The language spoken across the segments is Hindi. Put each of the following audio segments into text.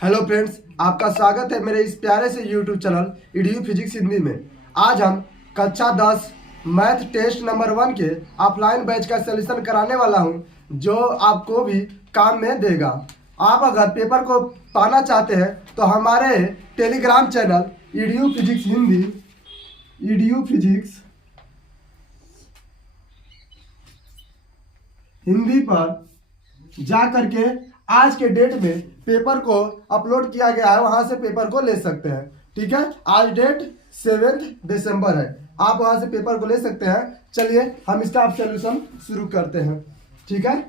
हेलो फ्रेंड्स, आपका स्वागत है मेरे इस प्यारे से YouTube channel EDU physics Hindi में। आज हम कक्षा 10 मैथ टेस्ट नंबर 1 के ऑफलाइन बैच का सलूशन कराने वाला हूं, जो आपको भी काम में देगा। आप अगर पेपर को पाना चाहते हैं तो हमारे Telegram channel EDU physics Hindi पर जा करके आज के डेट में पेपर को अपलोड किया गया है, वहां से पेपर को ले सकते हैं। ठीक है, आज डेट 7 दिसंबर है, आप वहां से पेपर को ले सकते हैं। चलिए हम इसका अब सॉल्यूशन शुरू करते हैं। ठीक है,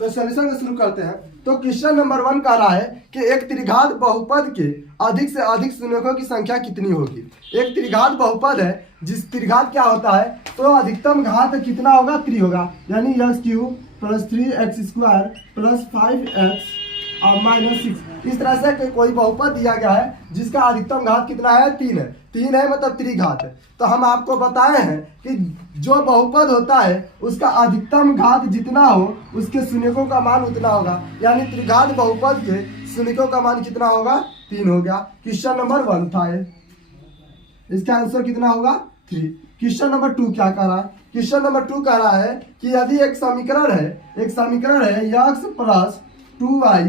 तो सॉल्यूशन को शुरू करते हैं। तो क्वेश्चन नंबर 1 कह रहा है कि एक त्रिघात बहुपद के अधिक से अधिक शून्यकों की संख्या कितनी होगी। एक त्रिघात बहुपद है, जिस त्रिघात क्या होता है तो अधिकतम घात कितना होगा, 3 होगा, यानी x³ + 3x² + 5x और -6। इस तरह से कोई बहुपद दिया गया है जिसका अधिकतम घात कितना है, 3 है। 3 है मतलब त्रिघात है। तो हम आपको बताए हैं कि जो बहुपद होता है उसका अधिकतम घात जितना हो उसके शून्यकों का मान उतना होगा, यानी त्रिघात बहुपद के शून्यकों का मान कितना होगा, 3 हो गया। क्वेश्चन नंबर 1 था ये, इसका आंसर कितना होगा, 3। क्वेश्चन नंबर 2 क्या कह रहा है? क्वेश्चन नंबर 2 कह रहा है कि यदि एक समीकरण है x + 2y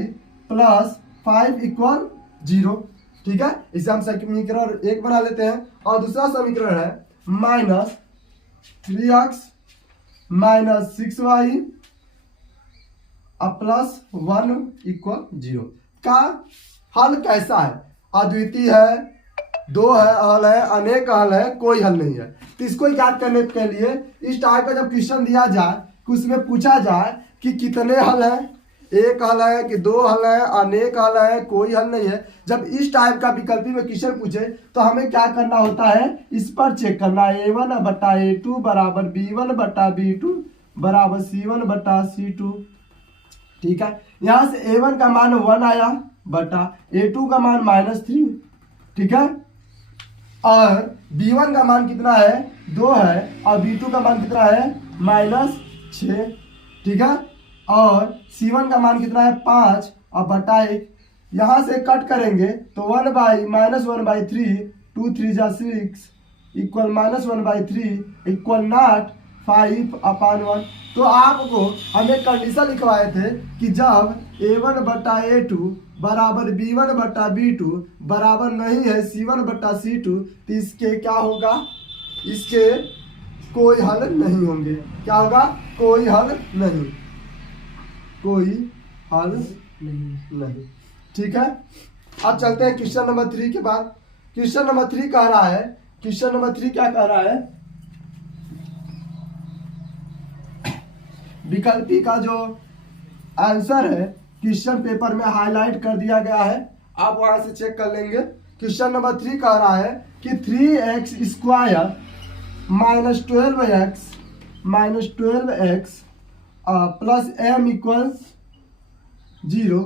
+ 5 = 0। ठीक है, इसे हम समीकरण 1 बना लेते हैं। और दूसरा समीकरण है -3x - 6y + 1 = 0 का हल कैसा है? अद्वितीय है, 2 है हल है, अनेक हल है, कोई हल नहीं है। तो इसको याद करने के लिए इस टाइप का जब क्वेश्चन दिया जाए, उसमें पूछा जाए कि कितने हल है, एक हल है कि 2 हल है, अनेक हल है, कोई हल नहीं है। जब इस टाइप का विकल्पी में क्वेश्चन पूछे तो हमें क्या करना होता है, इस पर चेक करना है। a1/a2 = b1/b2 = c1/c2। ठीक है, यहाँ से a1 का मान 1 आया बटा a2 का मान -3। ठीक है, और b1 का मान कितना है, 2 है, और b2 का मान कितना है, -6। ठीक है, और c1 का मान कितना है, 5 और बटा 1। यहाँ से कट करेंगे तो 1/-1/3 2 3 जा 6 = -1/3 = 0 5/1। तो आपको हमने कंडीशन लिखवाए थे कि जब a1/a2 बराबर b1/b2 बराबर नहीं है c1/c2, तो इसके क्या होगा, इसके कोई हल नहीं होंगे। क्या होगा, कोई हल नहीं, कोई हल नहीं। ठीक है, अब चलते हैं क्वेश्चन नंबर 3 के बाद। क्वेश्चन नंबर 3 कह रहा है, क्वेश्चन नंबर 3 क्या कह रहा है, विकल्पी का जो आंसर है क्वेश्चन पेपर में हाईलाइट कर दिया गया है, आप वहां से चेक कर लेंगे। क्वेश्चन नंबर 3 कह रहा है कि 3x² - 12x + m = 0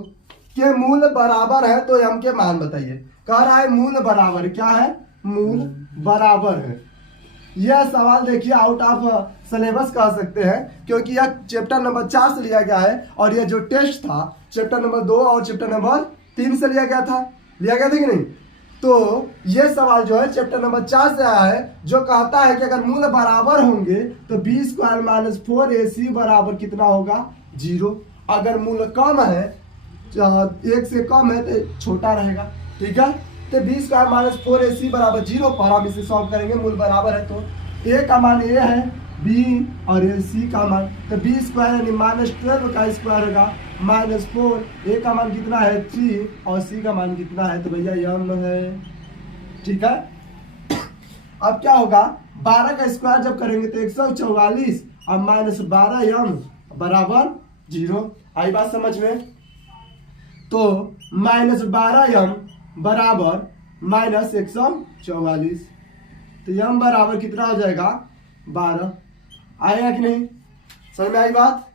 के मूल बराबर है, तो m के मान बताइए। कह रहा है मूल बराबर, क्या है, मूल बराबर है। यह सवाल देखिए आउट ऑफ सिलेबस कह सकते हैं, क्योंकि यह चैप्टर नंबर 4 से लिया गया है, और यह जो टेस्ट था चैप्टर नंबर 2 और चैप्टर नंबर 3 से लिया गया था कि नहीं। तो यह सवाल जो है चैप्टर नंबर 4 से आया है, जो कहता है कि अगर मूल बराबर होंगे तो b² - 4ac बराबर कितना होगा, 0। अगर मूल कम है, 1 से कम है तो छोटा रहेगा। ठीक है, तो b² - 4ac बराबर 0 पर हम इसे सॉल्व करेंगे। मूल बराबर है तो a का मान a है, b और c का मान, तो b² यानी -12 का स्क्वायर होगा -4। a का मान कितना है, 3, और c का मान कितना है, तो भैया m है। ठीक है, अब क्या होगा, 12 का स्क्वायर जब करेंगे तो 144 और -12m बराबर 0। आई बात समझ में? तो -12m बराबर -144, तो m बराबर कितना हो जाएगा, 12। आएगा कि नहीं, समझ में आई बात?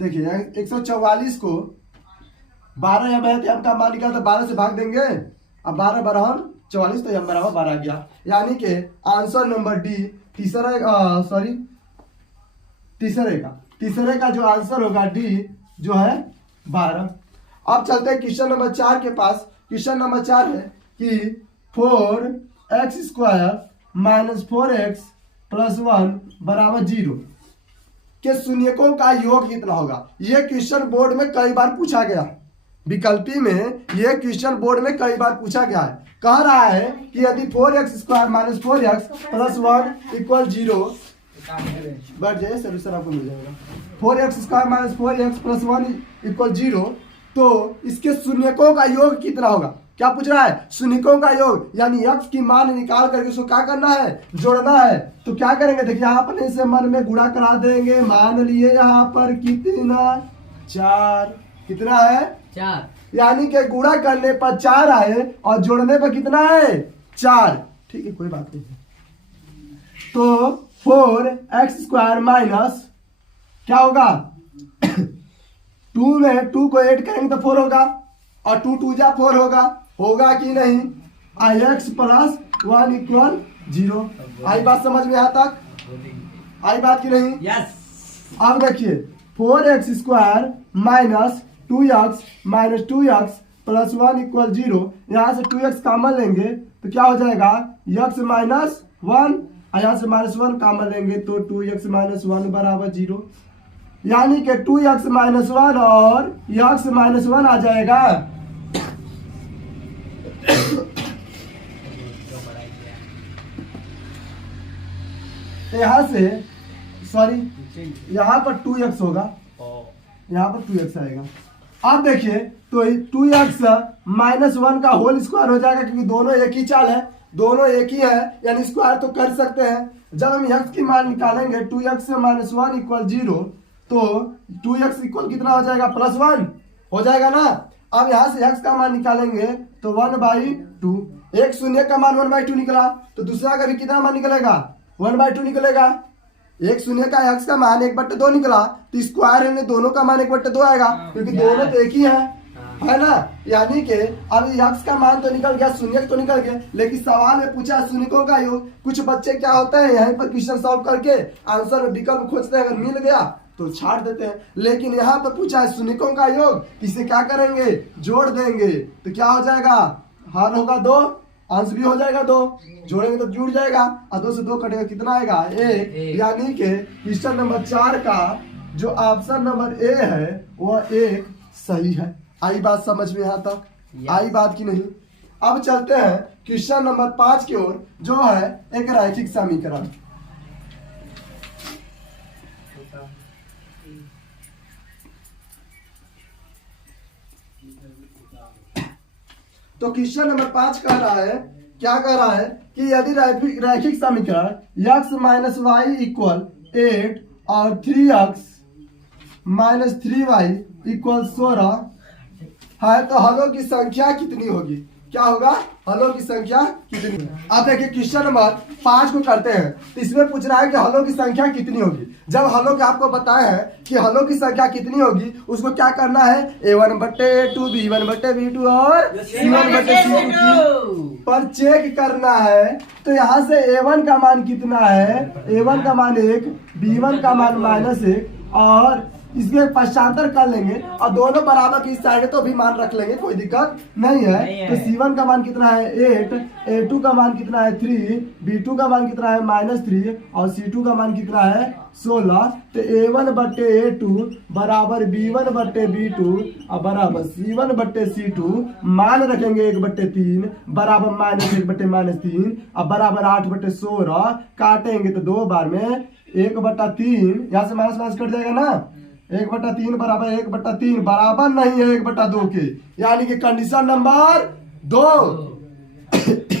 देखिए 144 को 12 m है तो m का मान निकाला तो 12 से भाग देंगे, अब 12 बराबर 44, तो m बराबर 12 गया। यानी कि आंसर नंबर डी तीसरे का जो आंसर होगा डी जो है 12। अब चलते हैं क्वेश्चन नंबर 4 के पास। क्वेश्चन नंबर 4 है कि 4x² माइनस 4x प्लस 1 बराबर 0 के शून्यकों का योग कितना होगा। यह क्वेश्चन बोर्ड में कई बार पूछा गया, विकल्पी में यह क्वेश्चन बोर्ड में कई बार पूछा गया है। कह रहा है कि यदि 4x² minus 4x plus 1 equal 0, बैठ जाइए सर आपको मिल जाएगा। 4x² minus 4x plus 1 equal 0, तो इसके शून्यकों का योग कितना होगा। क्या पूछ रहा है, शून्यकों का योग, यानी x की मान निकाल करके उसको क्या करना है, जोड़ना है। तो क्या करेंगे, देखिए यहाँ अपने से मन में गुणा करा देंगे। मान लिए यहाँ पर कितना 4, कितना है 4, यानी कि गुणा करने पर 4 आए और जोड़ने पर कितना है 4। ठीक है, कोई बात नहीं। तो 4x² माइनस क्या होगा 2 में 2 को ऐड करेंगे तो 4 होगा, और 2 2 जा 4 होगा कि नहीं। x plus 1 equal 0। आई बात समझ में यहाँ तक, आई बात की नहीं। यस। अब देखिए 4x² minus 2x minus 2x plus 1 equal 0, यहाँ से 2x कॉमन लेंगे तो क्या हो जाएगा x माइनस 1, यहाँ से माइनस 1 कॉमन लेंगे तो 2x माइनस 1 बराबर 0, यानी कि 2x माइनस 1 और x माइनस 1 आ जाएगा। यहाँ से सॉरी यहाँ पर 2x होगा, यहाँ पर 2x आएगा। अब देखिए तो 2x माइनस 1 का होल स्क्वायर हो जाएगा, क्योंकि दोनों एक ही चाल है, दोनों एक ही है, यानी स्क्वायर तो कर सकते हैं। जब हम x की मान निकालेंगे 2x माइनस 1 इक्वल 0, तो 2x इक्वल कितना हो जाएगा प्लस 1 हो जाएगा ना। अब यहाँ से x का मान निकालेंगे तो 1/2, एक शून्य का मान 1/2 निकला, तो दूसरा का भी कितना मान निकलेगा 1/2 निकलेगा। एक शून्य का x का मान 1/2 निकला, तो स्क्वायर में दोनों का मान 1/2 आएगा, क्योंकि दोनों तो एक ही है ना। यानी कि अब x का मान तो निकल गया, शून्य तो निकल गया, लेकिन सवाल में पूछा शून्यकों का योग। कुछ बच्चे क्या होता है यहीं पर क्वेश्चन सॉल्व करके आंसर में विकल्प खोजते हैं, अगर मिल गया तो छाड़ देते हैं। लेकिन यहाँ पर पूछा है शून्यकों का योग, इसे क्या करेंगे जोड़ देंगे, तो क्या हो जाएगा हल होगा 2, अंश भी हो जाएगा 2, जोड़ेंगे तो जुड़ जाएगा, और 2 से 2 कटेगा कितना आएगा 1। यानी कि क्वेश्चन नंबर 4 का जो ऑप्शन नंबर ए है वह 1 सही है। आई बात समझ में यहाँ तक, आई बात की नहीं। अब चलते हैं क्वेश्चन नंबर 5 की ओर, जो है एक रैखिक समीकरण। तो क्वेश्चन नंबर 5 कह रहा है, क्या कह रहा है कि यदि रैखिक समीकरण x माइनस वाई इक्वल 8 और 3x माइनस 3y इक्वल 16 है, तो हलों की संख्या कितनी होगी। क्या होगा, हलों की संख्या कितनी। अब देखिए क्वेश्चन नंबर 5 को करते हैं, तो इसमें पूछ रहा है कि हलों की संख्या कितनी होगी। जब हलों के आपको बताया है कि हलों की संख्या कितनी होगी, उसको क्या करना है a1/a2 b1/b2 और c1/c2 पर चेक करना है। तो यहाँ से a1 का मान कितना है, a1 का मान 1, b1 का मान -1, और इसके पश्चांतर कर लेंगे और दोनों बराबर की साइड तो भी मान रख लेंगे, कोई दिक्कत नहीं है। तो c1 का मान कितना है 8, a2 का मान कितना है 3, b2 का मान कितना है -3 और c2 का मान कितना है 16। तो a1/a2 बराबर b1/b2 और बराबर c1/c2, मान रखेंगे 1/3 बराबर -1/-3 और बराबर 8/16। काटेंगे तो 2 बार में 1/3, यहाँ से माइनस कट जाएगा ना, 1/3 बराबर 1/3 बराबर नहीं है 1/2 के, यानी कि कंडीशन नंबर 2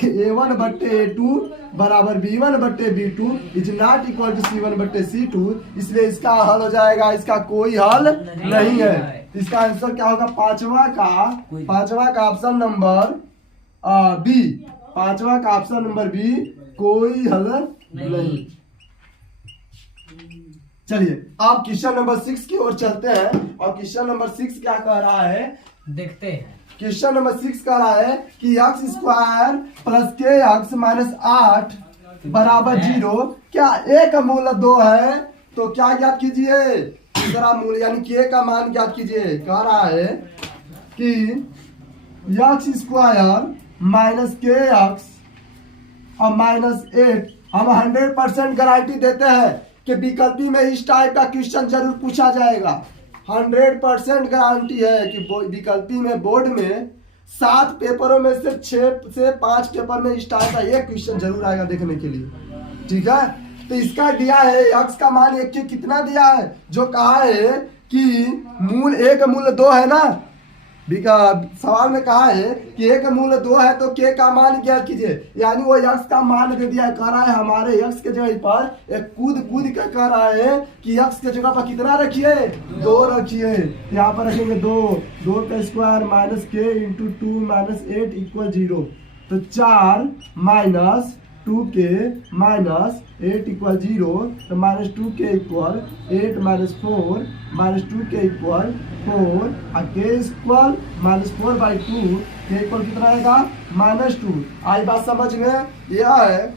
a1/a2 बराबर b1/b2 is not equal to c1/c2, इसलिए इसका हल हो जाएगा, इसका कोई हल नहीं है। इसका आंसर क्या होगा, पांचवा का ऑप्शन नंबर बी, पांचवा का ऑप्शन नंबर बी, कोई हल नहीं। चलिए अब क्वेश्चन नंबर 6 की ओर चलते हैं, और क्वेश्चन नंबर 6 क्या कह रहा है देखते हैं। क्वेश्चन नंबर 6 कह रहा है कि x² प्लस kx माइनस 8 बराबर 0, क्या a का मूल 2 है, तो क्या ज्ञात कीजिए तीसरा मूल यानी के का मान ज्ञात कीजिए। कह रहा है कि एक्स स्क्वायर माइनस के एक्स और -8 हम 100% गारंटी देते हैं कि विकल्पी में इस टाइप का क्वेश्चन जरूर पूछा जाएगा। 100% गारंटी है कि विकल्पी में बोर्ड में 7 पेपरों में से 6 से 5 पेपर में इस टाइप का एक क्वेश्चन जरूर आएगा देखने के लिए। ठीक है, तो इसका दिया है x का मान 1 के कितना दिया है, जो कहा है कि मूल 1 मूल 2 है ना। सवाल में कहा है कि 1 मूल 2 है तो के का मान ज्ञात कीजिए, यानी वो x का मान दे दिया है। कह रहा है हमारे x के जगह पर एक कूद के कह रहा है कि x के जगह पर कितना रखिए, 2 रखिए। यहाँ पर रखेंगे 2 का स्क्वायर माइनस के इंटू 2 माइनस 8 इक्वल 0। तो 4 माइनस 2k माइनस 8 इक्वल 0। तो minus 2k equal 8 minus 4 minus 2k equal 4 और k equal minus 4/2। k equal कितना आएगा, -2। आई बात समझ में। यह है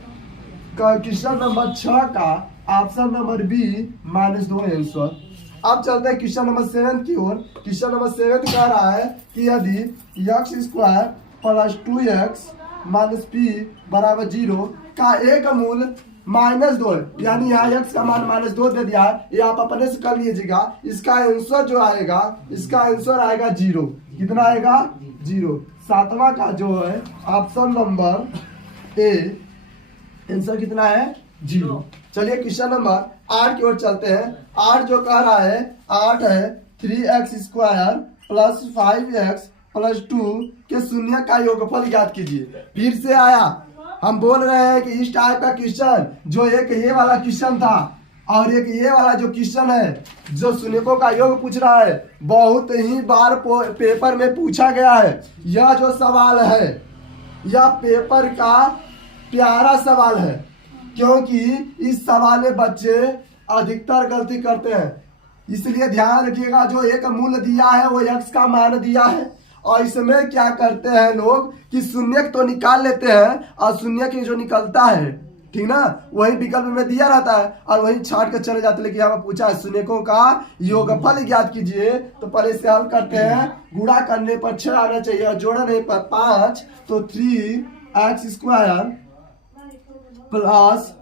क्वेश्चन नंबर 6 का ऑप्शन नंबर बी -2 आंसर। अब चलते हैं क्वेश्चन नंबर 7 की ओर। क्वेश्चन नंबर 7 कह रहा है कि यदि x square plus 2x minus p बराबर 0 का एक मूल -2 है, यानी यहाँ x का मान -2 दे दिया है, ये आप अपने से कर लीजिएगा। इसका आंसर जो आएगा, इसका आंसर आएगा 0। कितना आएगा, 0। 7वां का जो है ऑप्शन नंबर ए आंसर कितना है, 0। चलिए क्वेश्चन नंबर 8 की ओर चलते हैं। 8 जो कह रहा है 8 है 3x square plus 5x plus 2 के शून्य का योगफल ज्ञात कीजिए। फिर से आया, हम बोल रहे हैं कि इस टाइप का क्वेश्चन, जो एक ये वाला क्वेश्चन था और एक ये वाला जो क्वेश्चन है जो शून्यकों का योग पूछ रहा है, बहुत ही बार पेपर में पूछा गया है। यह जो सवाल है यह पेपर का प्यारा सवाल है, क्योंकि इस सवाल में बच्चे अधिकतर गलती करते हैं। इसलिए ध्यान रखिएगा, जो एक मूल दिया है वो x का मान दिया है, और इसमें क्या करते हैं लोग कि शून्य तो निकाल लेते हैं और शून्य की जो निकलता है, ठीक ना, वही विकल्प में दिया रहता है और वही छाट कर चले जाते हैं। लेकिन यहाँ पर पूछा है शून्यकों का योगफल ज्ञात कीजिए, तो पहले से हल करते हैं। गुणा करने पर 6 आना चाहिए और जोड़ने पर 5। तो 3x square plus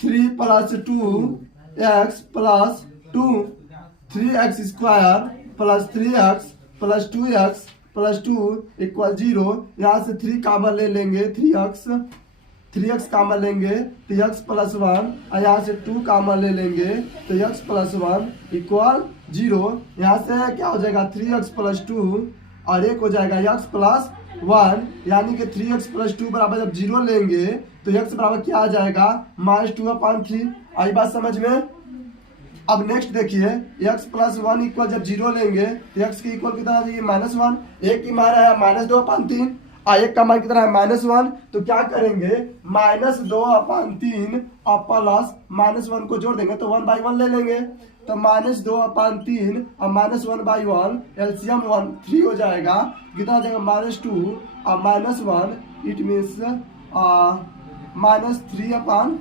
3 plus 2x plus 2 3x square plus 3x plus 2x plus 2 equal 0। यहाँ से 3 कॉमन ले लेंगे, 3x कॉमन लेंगे तो x प्लस 1, और यहाँ से 2 कॉमन ले लेंगे तो x प्लस 1 इक्वल 0। यहाँ से क्या हो जाएगा, 3x प्लस 2 और एक हो जाएगा x प्लस 1, यानी कि 3x प्लस 2 बराबर जब 0 लेंगे तो x बराबर क्या आ जाएगा, -2/3। आई बात समझ में। अब नेक्स्ट देखिए, x प्लस 1 इक्वल जब 0 लेंगे तो x के इक्वल कितना आ जाएगी, -1। एक की मान है -2/3 और एक का मान कितना है, -1। तो क्या करेंगे, -2/3 और प्लस -1 को जोड़ देंगे तो 1/1 ले लेंगे। तो -2/3 और -1/1 एलसीएम 3 हो जाएगा। कितना हो जाएगा, -2 और -1 इट मीन्स -3/3।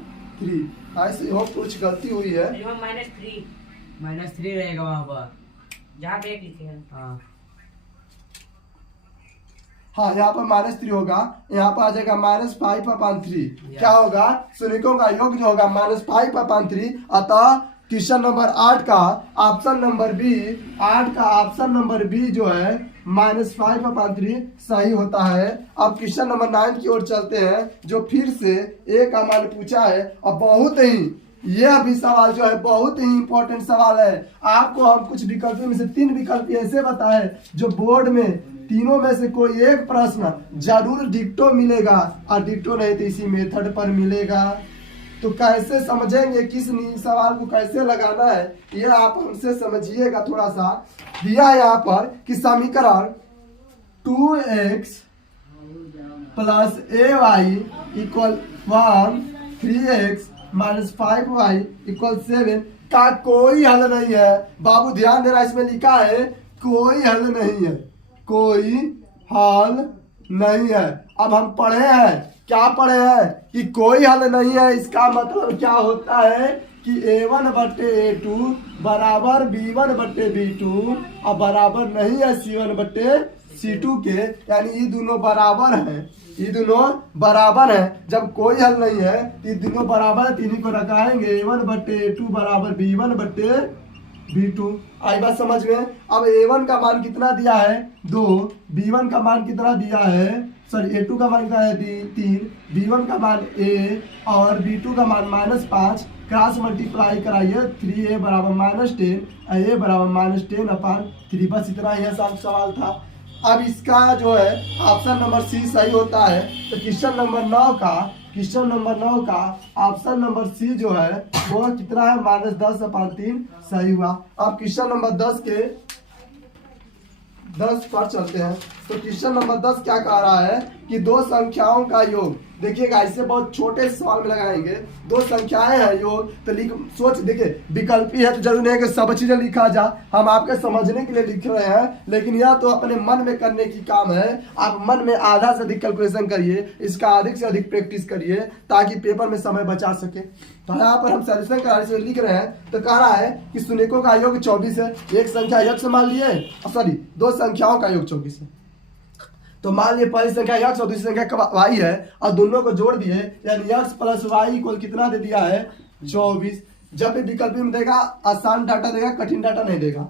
ऐसे हो कुछ गलती हुई है, -3 रहेगा वहाँ पर जहाँ पे 1 लिखे हैं। हाँ यहाँ पर -3 होगा, यहाँ पर आ जाएगा -5/3। क्या होगा, शून्यकों का योग जो होगा -5/3। अतः क्वेश्चन नंबर 8 का ऑप्शन नंबर बी, 8 का ऑप्शन नंबर बी जो है -5/3 सही होता है। अब क्वेश्चन नंबर 9 की ओर चलते हैं, जो फिर से ए का मान पूछा है और बहुत ही यह भी सवाल जो है बहुत ही इंपॉर्टेंट सवाल है। आपको हम कुछ विकल्पों में से 3 विकल्प ऐसे बताए जो बोर्ड में तीनों में से कोई एक प्रश्न जरूर डिक्टो मिलेगा, और डिक्टो नहीं तो इसी मेथड पर मिलेगा। तो कैसे समझेंगे, किस सवाल को कैसे लगाना है, ये आप हमसे समझिएगा थोड़ा सा। दिया है यहाँ पर कि समीकरण 2x plus ay equal 1, 3x minus 5y equal 7 का कोई हल नहीं है। बाबू ध्यान देना, इसमें लिखा है कोई हल नहीं है, कोई हल नहीं है। अब हम पढ़े हैं, क्या पढ़े हैं कि कोई हल नहीं है, इसका मतलब क्या होता है कि A1 बट्टे A2 बराबर B1 बट्टे B2 और बराबर नहीं है C1 बट्टे C2 के, यानी ये दोनों बराबर हैं, ये दोनों बराबर है। जब कोई हल नहीं है तो ये दोनों बराबर है, तीनों को रखाएंगे A1 बट्टे A2 बराबर B1 बट्टे B2। आई बात समझ में। अब A1 का मान कितना दिया है 2, B1 का मान कितना दिया है, सॉरी A2 का मान कितना है 3, B1 का मान A और B2 का मान -5, क्रॉस मल्टीप्लाई कराइए 3A बराबर -10, A बराबर -10/3। बस इतना ही आसान सवाल था। अब इसका जो है ऑप्शन नंबर सी सही होता है। तो क्वेश्चन नंबर 9 का ऑप्शन नंबर सी जो है वो कितना है -10/3 सही हुआ। अब क्वेश्चन नंबर 10 पर चलते हैं। तो क्वेश्चन नंबर 10 क्या कह रहा है कि दो संख्याओं का योग, देखिएगा ऐसे बहुत छोटे सवाल में लगाएंगे, दो संख्याएं हैं योग, तो सोच देखिए विकल्पी है तो जरूरी नहीं है कि सब चीजें लिखा जा, हम आपके समझने के लिए लिख रहे हैं, लेकिन यह तो अपने मन में करने की काम है। आप मन में आधा से अधिक कैलकुलेशन करिए, इसका अधिक से अधिक प्रैक्टिस करिए ताकि पेपर में समय बचा सके। तो यहाँ पर हम सॉल्यूशन कराने से लिख रहे हैं। तो कह रहा है कि शून्यकों का योग 24 है, एक संख्या x मान लिए, सॉरी दो संख्याओं का योग 24 है। तो मान लिए पहली संख्या x और दूसरी संख्या y है और दोनों को जोड़ दिए, यानी x प्लस वाई इक्वल कितना दे दिया है 24। जब भी विकल्प में देगा आसान डाटा देगा, कठिन डाटा नहीं देगा,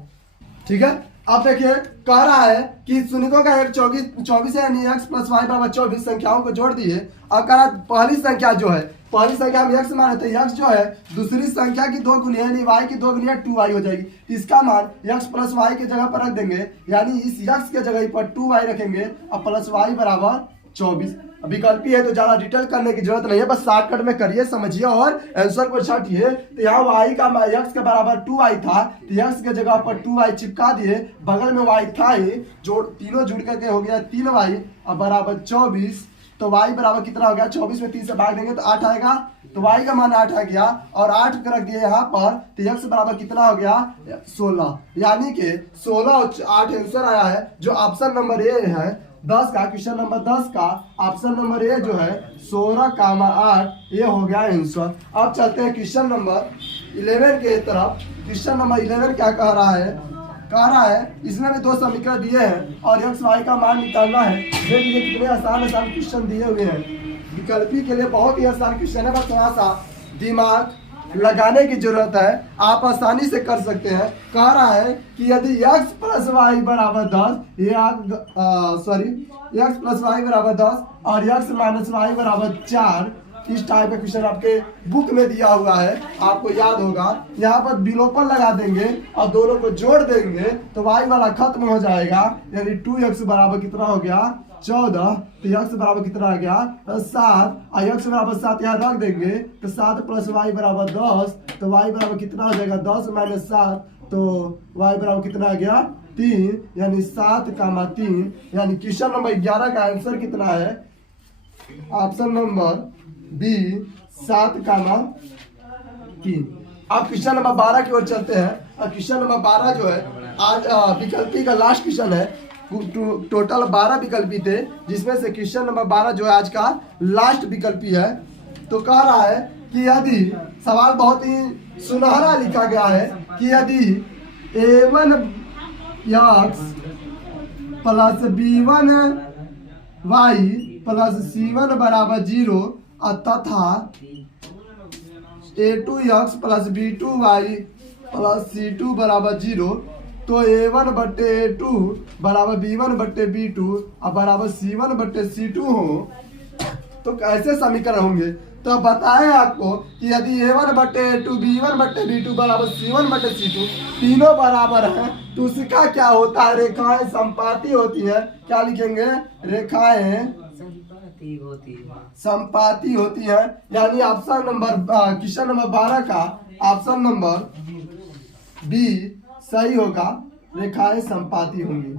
ठीक है। अब देखिए कह रहा है कि शून्यकों का एक 24 है, यानी x प्लस वाई बराबर 24, संख्याओं को जोड़ दिए। अब कह रहा पहली संख्या जो है, पहली संख्या हम x माने तो x जो है दूसरी संख्या की 2 गुनी यानी y की 2 गुनी 2y हो जाएगी। इसका मान x प्लस वाई की जगह पर रख देंगे, यानी इस x के जगह पर 2y रखेंगे और प्लस y बराबर 24। विकल्पी है तो ज्यादा डिटेल करने की जरूरत नहीं है, बस शॉर्टकट में करिए, समझिए और आंसर को छाटिए। तो यहाँ y का x के बराबर 2y था, तो x के जगह पर 2y चिपका दिए, बगल में y था ही, जोड़ तीनों जुड़ करके हो गया 3y और बराबर 24। तो y बराबर कितना हो गया, 24 में 3 से भाग देंगे तो 8 आएगा, तो y का मान 8 आ गया और 8 को रख दिए यहाँ पर, तो x बराबर कितना हो गया 16, यानी कि 16 और 8 आंसर आया है जो ऑप्शन नंबर ए है 10 का। क्वेश्चन नंबर 10 का ऑप्शन नंबर ए जो है 16,8 ये हो गया आंसर। अब चलते हैं क्वेश्चन नंबर 11 के तरफ। क्वेश्चन नंबर 11 क्या कह रहा है इसमें भी दो समीकरण दिए हैं और x y का मान निकालना है। देखिए कितने आसान क्वेश्चन दिए हुए हैं, विकल्पी के लिए बहुत ही आसान क्वेश्चन है, बस थोड़ा सा दिमाग लगाने की जरूरत है, आप आसानी से कर सकते हैं। कह रहा है कि यदि x प्लस वाई बराबर 10, x प्लस वाई बराबर 10 और x माइनस वाई बराबर 4, इस टाइप का क्वेश्चन आपके बुक में दिया हुआ है, आपको याद होगा। यहाँ पर विलोपन लगा देंगे और दोनों को जोड़ देंगे तो y वाला खत्म हो जाएगा, यानी 2x बराबर कितना हो गया 14, तो x बराबर कितना आ गया 7, और x बराबर 7 यहाँ रख देंगे तो 7 प्लस वाई बराबर 10, तो y बराबर कितना हो जाएगा 10 माइनस 7, तो y बराबर कितना आ गया 3, यानी 7,3। यानी क्वेश्चन नंबर 11 का आंसर कितना है, ऑप्शन नंबर बी 7,3। अब क्वेश्चन नंबर 12 की ओर चलते हैं। और क्वेश्चन नंबर 12 जो है आज विकल्पी का लास्ट क्वेश्चन है, टोटल 12 विकल्पी थे जिसमें से क्वेश्चन नंबर 12 जो है आज का लास्ट विकल्पी है। तो कह रहा है कि यदि सवाल बहुत ही सुनहरा लिखा गया है कि यदि a1 x plus b1 y plus c1 बराबर 0 तथा a2x plus b2y plus c2 बराबर 0, तो a1 बट्टे a2 बराबर b1 बट्टे b2 और बराबर c1 बट्टे c2 हो तो कैसे समीकरण होंगे। तो बताएं आपको कि यदि a1 बट्टे a2 b1 बट्टे b2 बराबर c1 बट्टे c2 तीनों बराबर हैं तो उसका क्या होता है, रेखाएं संपाती होती है। क्या लिखेंगे, रेखाएं संपाती होती है, यानी ऑप्शन नंबर क्वेश्चन नंबर 12 का ऑप्शन नंबर बी सही होगा, रेखाएं संपाती होंगी।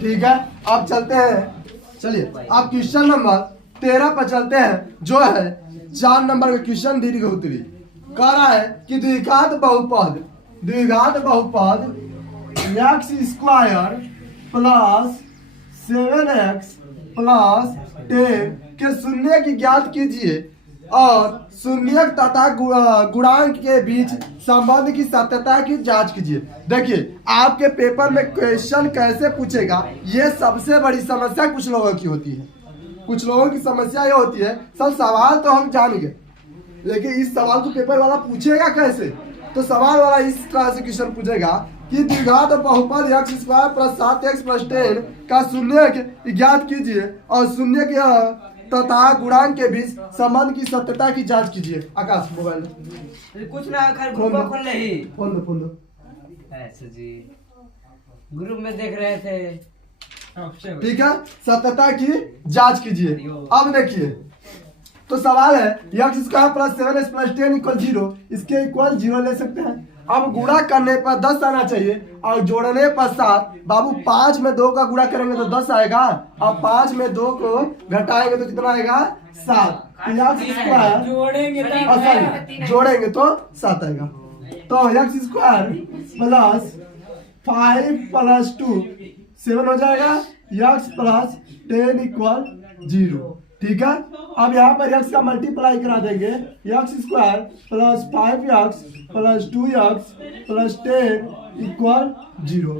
ठीक है, अब चलते हैं, चलिए अब क्वेश्चन नंबर 13 पर चलते हैं जो है 4 नंबर का क्वेश्चन दीर्घ उत्तरी। कह रहा है कि द्विघात बहुपद x² प्लस 7x प्लस 10 के शून्य की ज्ञात कीजिए और शून्य तथा गुणांक के बीच संबंध की सत्यता की जांच कीजिए। देखिए आपके पेपर में क्वेश्चन कैसे पूछेगा, ये सबसे बड़ी समस्या कुछ लोगों की होती है। कुछ लोगों की समस्या ये होती है सर सवाल तो हम जान गए लेकिन इस सवाल को पेपर वाला पूछेगा कैसे। तो सवाल वाला इस तरह से क्वेश्चन पूछेगा कि द्विघात बहुपद x square plus 7x plus 10 का शून्य ज्ञात कीजिए और शून्य के तथा गुणांक के बीच संबंध की सत्यता की जांच कीजिए। आकाश मोबाइल कुछ ना कर ग्रुप खोल ले ही फोन दो ऐसे जी ग्रुप में देख रहे थे। ठीक है, सत्यता की जांच कीजिए। अब देखिए तो सवाल है x square plus 7x plus 10 equal 0, इसके इक्वल 0 ले सकते हैं। अब गुणा करने पर 10 आना चाहिए और जोड़ने पर 7। बाबू 5 में 2 का गुणा करेंगे तो 10 आएगा और 5 में 2 को घटाएंगे तो कितना आएगा 7। x स्क्वायर जोड़ेंगे तो 7 आएगा। तो x स्क्वायर प्लस 5 प्लस 2 7 हो जाएगा। x plus 10 equal 0। ठीक है, अब यहाँ पर x का मल्टीप्लाई करा देंगे। x square plus 5x plus 2x plus 10 equal 0।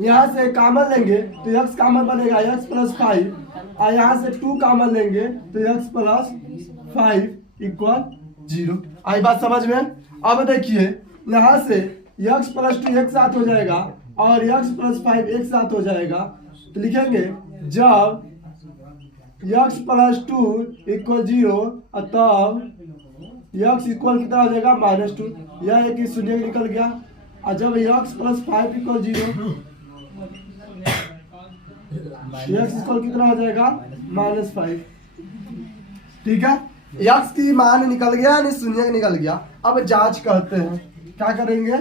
यहाँ से कॉमन लेंगे तो x कॉमन बनेगा x प्लस 5 और यहाँ से 2 कॉमन लेंगे तो x प्लस 5 इक्वल 0। आई बात समझ में। अब देखिए यहाँ से x प्लस 2 एक साथ हो जाएगा और x प्लस 5 एक साथ हो जाएगा तो लिखेंगे जब x प्लस 2 इक्वल 0 तब x इक्वल कितना हो जाएगा -2। यह एक शून्य निकल गया और जब x plus 5 equal 0 x equal कितना हो जाएगा -5। ठीक है, x की मान निकल गया यानी शून्य निकल गया। अब जांच करते हैं, क्या करेंगे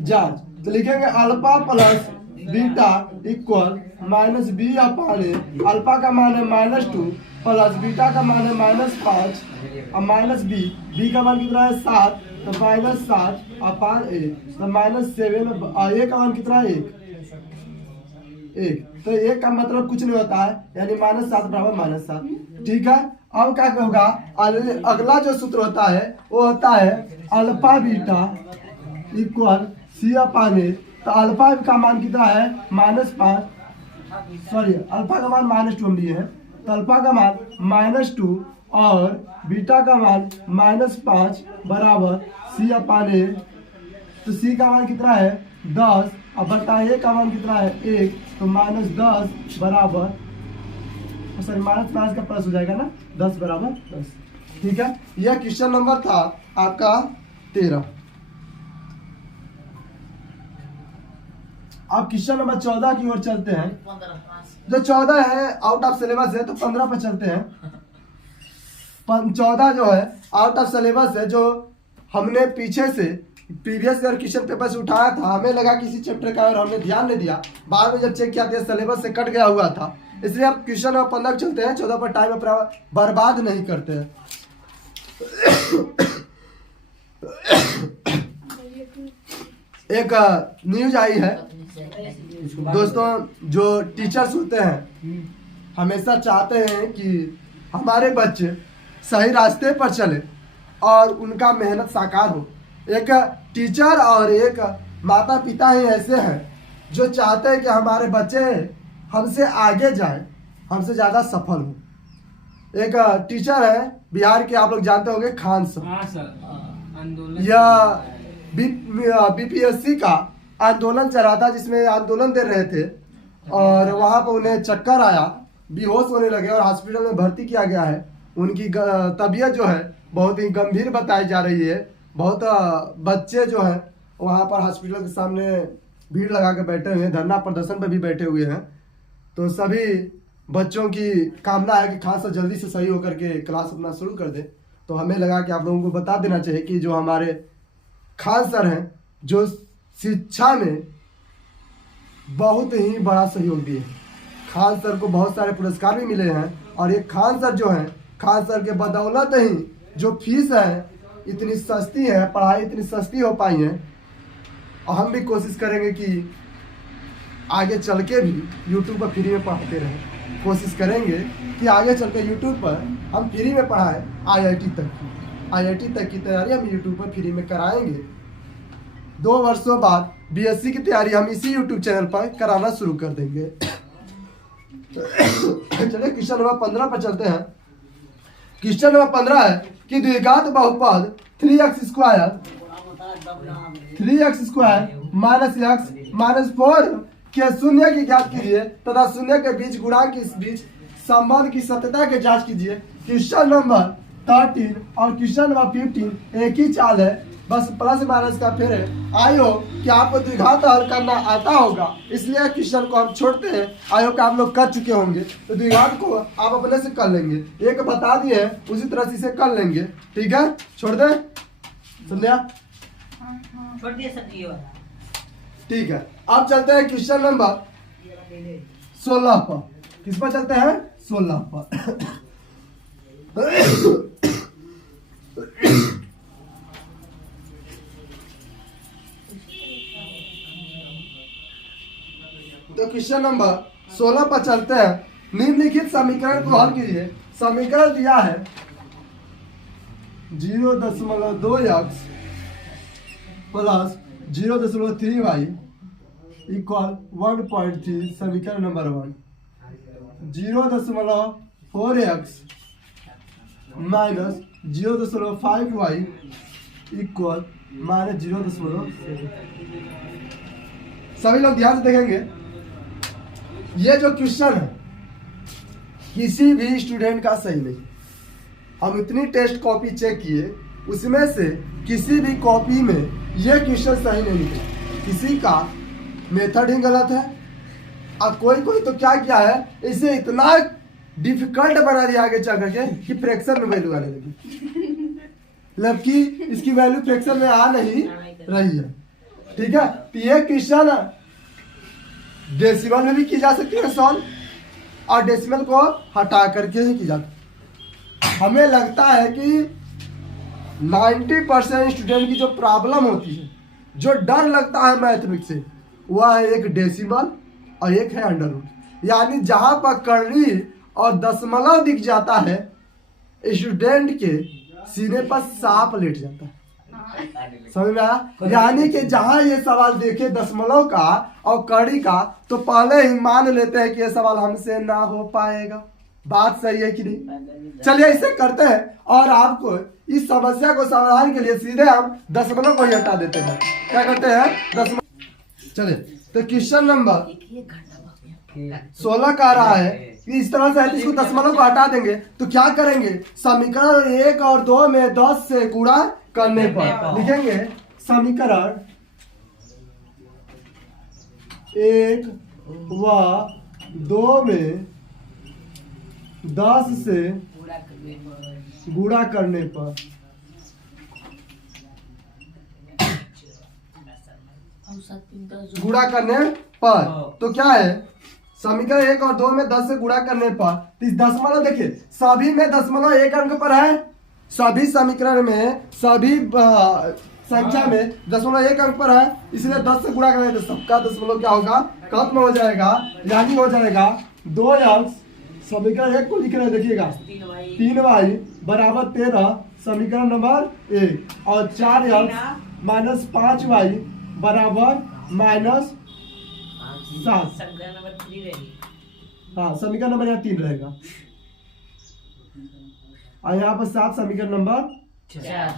जांच। तो लिखेंगे alpha plus beta equal -b upon a। Alpha का मान है -2 प्लस बीटा का मान है -5 और b का मान कितना है 7 तो -7 अपान a तो -7 और a का मान कितना है 1। तो 1 का मतलब कुछ नहीं होता है यानी -7 बराबर -7। ठीक है, अब क्या होगा अगला जो सूत्र होता है वो होता है alpha beta equal c upon a। तो अल्फा का मान कितना है -5 सॉरी अल्फा का मान -2 हम लिए हैं तो अल्फा का मान -2 और बीटा का मान -5 बराबर c अपान a। तो c का मान कितना है 10 और बटा a का मान कितना है 1 तो -10 बराबर सॉरी -5 का प्लस हो जाएगा ना 10 बराबर 10। ठीक है, यह क्वेश्चन नंबर था आपका 13। अब क्वेश्चन नंबर 14 की ओर चलते हैं। जो 14 है आउट ऑफ सिलेबस है तो 15 पर चलते हैं। 14 जो है आउट ऑफ सिलेबस है, जो हमने पीछे से प्रीवियस ईयर क्वेश्चन पेपर से उठाया था। हमें लगा किसी चैप्टर का और हमने ध्यान नहीं दिया, बाद में जब चेक किया तो सिलेबस से कट गया हुआ था। इसलिए अब क्वेश्चन नंबर 15 चलते हैं। 14 पर टाइम अपना बर्बाद नहीं करते हैं। एक न्यूज आई है दोस्तों, जो टीचर्स होते हैं हमेशा चाहते हैं कि हमारे बच्चे सही रास्ते पर चले और उनका मेहनत साकार हो। एक टीचर और एक माता पिता ही ऐसे हैं जो चाहते हैं कि हमारे बच्चे हमसे आगे जाए, हमसे ज़्यादा सफल हो। एक टीचर है बिहार के, आप लोग जानते होंगे खान सर। यह बीपीएससी का आंदोलन चल रहा था जिसमें आंदोलन दे रहे थे और वहाँ पर उन्हें चक्कर आया, बेहोश होने लगे और हॉस्पिटल में भर्ती किया गया है। उनकी तबीयत जो है बहुत ही गंभीर बताई जा रही है। बहुत बच्चे जो हैं वहाँ पर हॉस्पिटल के सामने भीड़ लगा के बैठे हुए हैं, धरना प्रदर्शन पर भी बैठे हुए हैं। तो सभी बच्चों की कामना है कि खान सर जल्दी से सही होकर के क्लास अपना शुरू कर दे। तो हमें लगा कि आप लोगों को बता देना चाहिए कि जो हमारे खान सर हैं, जो शिक्षा में बहुत ही बड़ा सहयोग दिए। खान सर को बहुत सारे पुरस्कार भी मिले हैं और ये खान सर जो हैं, खान सर के बदौलत ही जो फीस है इतनी सस्ती है, पढ़ाई इतनी सस्ती हो पाई है। और हम भी कोशिश करेंगे कि आगे चल के भी यूट्यूब पर फ्री में पढ़ाते रहें। कोशिश करेंगे कि आगे चल के यूट्यूब पर हम फ्री में पढ़ाएं IIT तक की तैयारी हम यूट्यूब पर फ्री में कराएंगे। 2 वर्षों बाद BSc की तैयारी हम इसी यूट्यूब चैनल पर कराना शुरू कर देंगे। चलिए क्वेश्चन नंबर 15 पर चलते हैं। क्वेश्चन नंबर 15 है कि द्विघात बहुपद 3x square minus x minus 4 के शून्य की ज्ञात कीजिए तथा शून्य के बीच गुणांक के बीच संबंध की सत्यता की जांच कीजिए। क्वेश्चन नंबर 13 और क्वेश्चन नंबर 15 एक ही चाल है, बस प्लस माइनस का फेर है। आई हो कि आपको द्विघात हल करना आता होगा, इसलिए क्वेश्चन को हम छोड़ते हैं। आई हो कि आप लोग कर चुके होंगे, तो द्विघात को आप अपने से कर लेंगे। एक बता दिए उसी तरह से इसे कर लेंगे। ठीक है, छोड़ दे संध्या, छोड़ दिया सर जी वाला। ठीक है। अब चलते हैं क्वेश्चन नंबर 16 पर। किस पर चलते हैं? 16 पर। तो क्वेश्चन नंबर 16 पर चलते हैं। निम्नलिखित समीकरण को हल कीजिए। समीकरण दिया है 0.2x प्लस 0.3y इक्वल 1.3। समीकरण number 1 0.4x minus 0.5y equal minus 0.7। सभी लोग ध्यान से देखेंगे, ये जो क्वेश्चन है किसी भी स्टूडेंट का सही नहीं। हम इतनी टेस्ट कॉपी चेक किए, उसमें से किसी भी कॉपी में ये क्वेश्चन सही नहीं निकला। किसी का मेथड ही गलत है और कोई तो क्या किया है, इसे इतना डिफिकल्ट बना दिया आगे चल करके कि फ्रैक्शन में वैल्यू आने लगी, मतलब कि इसकी वैल्यू फ्रैक्शन में आ नहीं रही है। ठीक है, तो ये क्वेश्चन डेसिमल में भी की जा सकती है सॉल्व, और डेसिमल को हटा करके ही की जाती है। हमें लगता है कि 90% स्टूडेंट की जो प्रॉब्लम होती है, जो डर लगता है मैथमेटिक्स से, वह है एक डेसिमल और एक है अंडर रूट। यानी जहां पर करली और दशमलव दिख जाता है, स्टूडेंट के सीने पर सांप लेट जाता है। समझ में आया? यानी कि जहां ये सवाल देखे दशमलव का और कड़ी का, तो पहले ही मान लेते हैं कि ये सवाल हमसे ना हो पाएगा। बात सही है कि नहीं? चलिए इसे करते हैं, और आपको इस समस्या को समाधान के लिए सीधे हम दशमलव को ही हटा देते हैं। क्या करते हैं? दशमलव। चलिए, तो क्वेश्चन नंबर 16 का रहा है कि इस तरह से है, इसको दशमलव को हटा देंगे तो क्या करेंगे? समीकरण 1 और 2 में 10 से गुणा करने पर लिखेंगे समीकरण 1 व 2 में 10 से गुणा करने पर तो क्या है? समीकरण 1 और 2 में 10 से गुणा करने पर दशमलव, देखिए सभी में दशमलव एक अंक पर है। सभी समीकरण में, सभी संख्या में दशमलव एक अंक पर है, इसलिए 10 से गुणा करेंगे तो सबका दशमलव क्या होगा? खत्म हो जाएगा। यानी हो जाएगा 2x। समीकरण 1 को लिख रहे हैं, देखिएगा 3y बराबर 13 समीकरण नंबर 1, और 4x माइनस 5y बराबर माइनस 7। हाँ, समीकरण नंबर यहाँ 3 रहेगा, और यहाँ पर 7 समीकरण नंबर 4।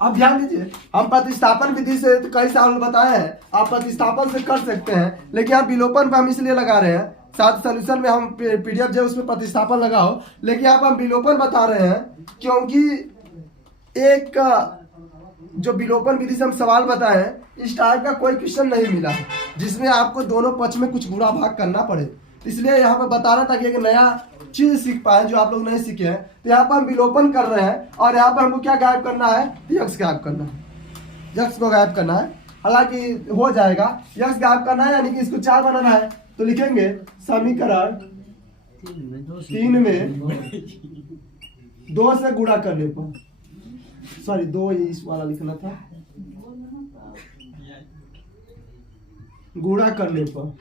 अब ध्यान दीजिए, हम प्रतिस्थापन विधि से तो कई साल बताए हैं, आप प्रतिस्थापन से कर सकते हैं, लेकिन आप विलोपन पर हम इसलिए लगा रहे हैं। साथ सोल्यूशन में हम PDF जो उसमें प्रतिस्थापन लगाओ, लेकिन यहाँ पर हम विलोपन बता रहे हैं क्योंकि एक जो विलोपन विधि से हम सवाल बताए हैं, इस टाइप का कोई क्वेश्चन नहीं मिला है जिसमें आपको दोनों पक्ष में कुछ गुणा भाग करना पड़े। इसलिए यहाँ पर बता रहा था कि एक नया चीज सीख पाए जो आप लोग नहीं सीखे हैं। तो यहाँ पर हम विलोपन कर रहे हैं, और यहाँ पर हमको क्या गायब करना है? यक्स गायब करना है, यक्स को गायब करना है। हालांकि हो जाएगा, यक्स गायब करना है, यानी कि इसको 4 बनाना है। तो लिखेंगे समीकरण 3 में 2 से गुणा करने पर, सॉरी 2 इस वाला लिखना था, गुणा करने पर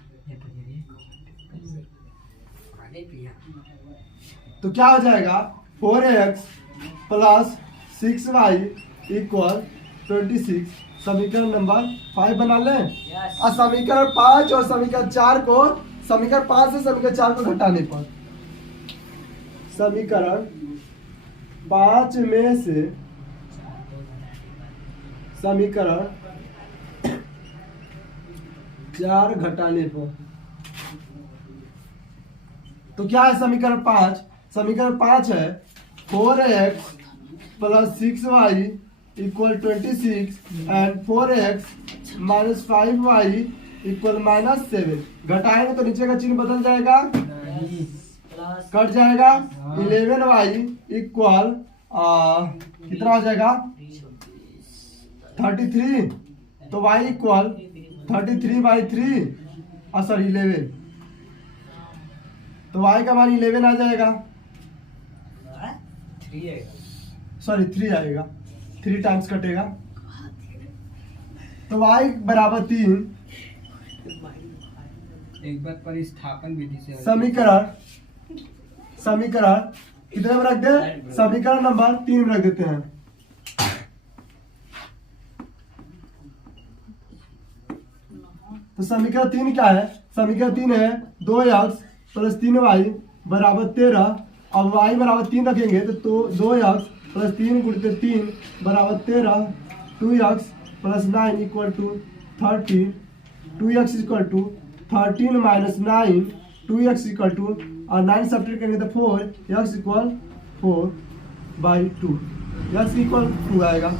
तो क्या हो जाएगा 4x प्लस 6y इक्वल 26। समीकरण नंबर 5 बना लें। Yes. और समीकरण 5 और समीकरण 4 को समीकरण 5 से समीकरण 4 को घटाने पर समीकरण 5 में से समीकरण 4 घटाने पर तो क्या है समीकरण 5? समीकरण 5 है 4x plus 6y equal 26 and 4x minus 5y equal minus 7। घटाएंगे तो नीचे का चिन्ह बदल जाएगा, कट जाएगा। 11y इक्वल कितना हो जाएगा 33। तो y इक्वल 33/3 सॉरी 11। तो y का मान 11 आ जाएगा, सॉरी 3 आएगा, 3 टाइम्स कटेगा। तो y बराबर 3। एक बार परिस्थापन विधि से समीकरण कितने में रख दे? समीकरण नंबर 3 में रख देते हैं। तो समीकरण 3 क्या है? समीकरण 3 है 2x प्लस 3y बराबर 13। अब y बराबर 3 रखेंगे तो 2x प्लस 3 गुणित 3 बराबर 13। 2x plus 9 equal to 30। 2x equal to 13 minus 9। 2x equal to और 9 सब्ट्रैक्ट करेंगे तो 4। x equal 4/2। x इक्वल 2 आएगा।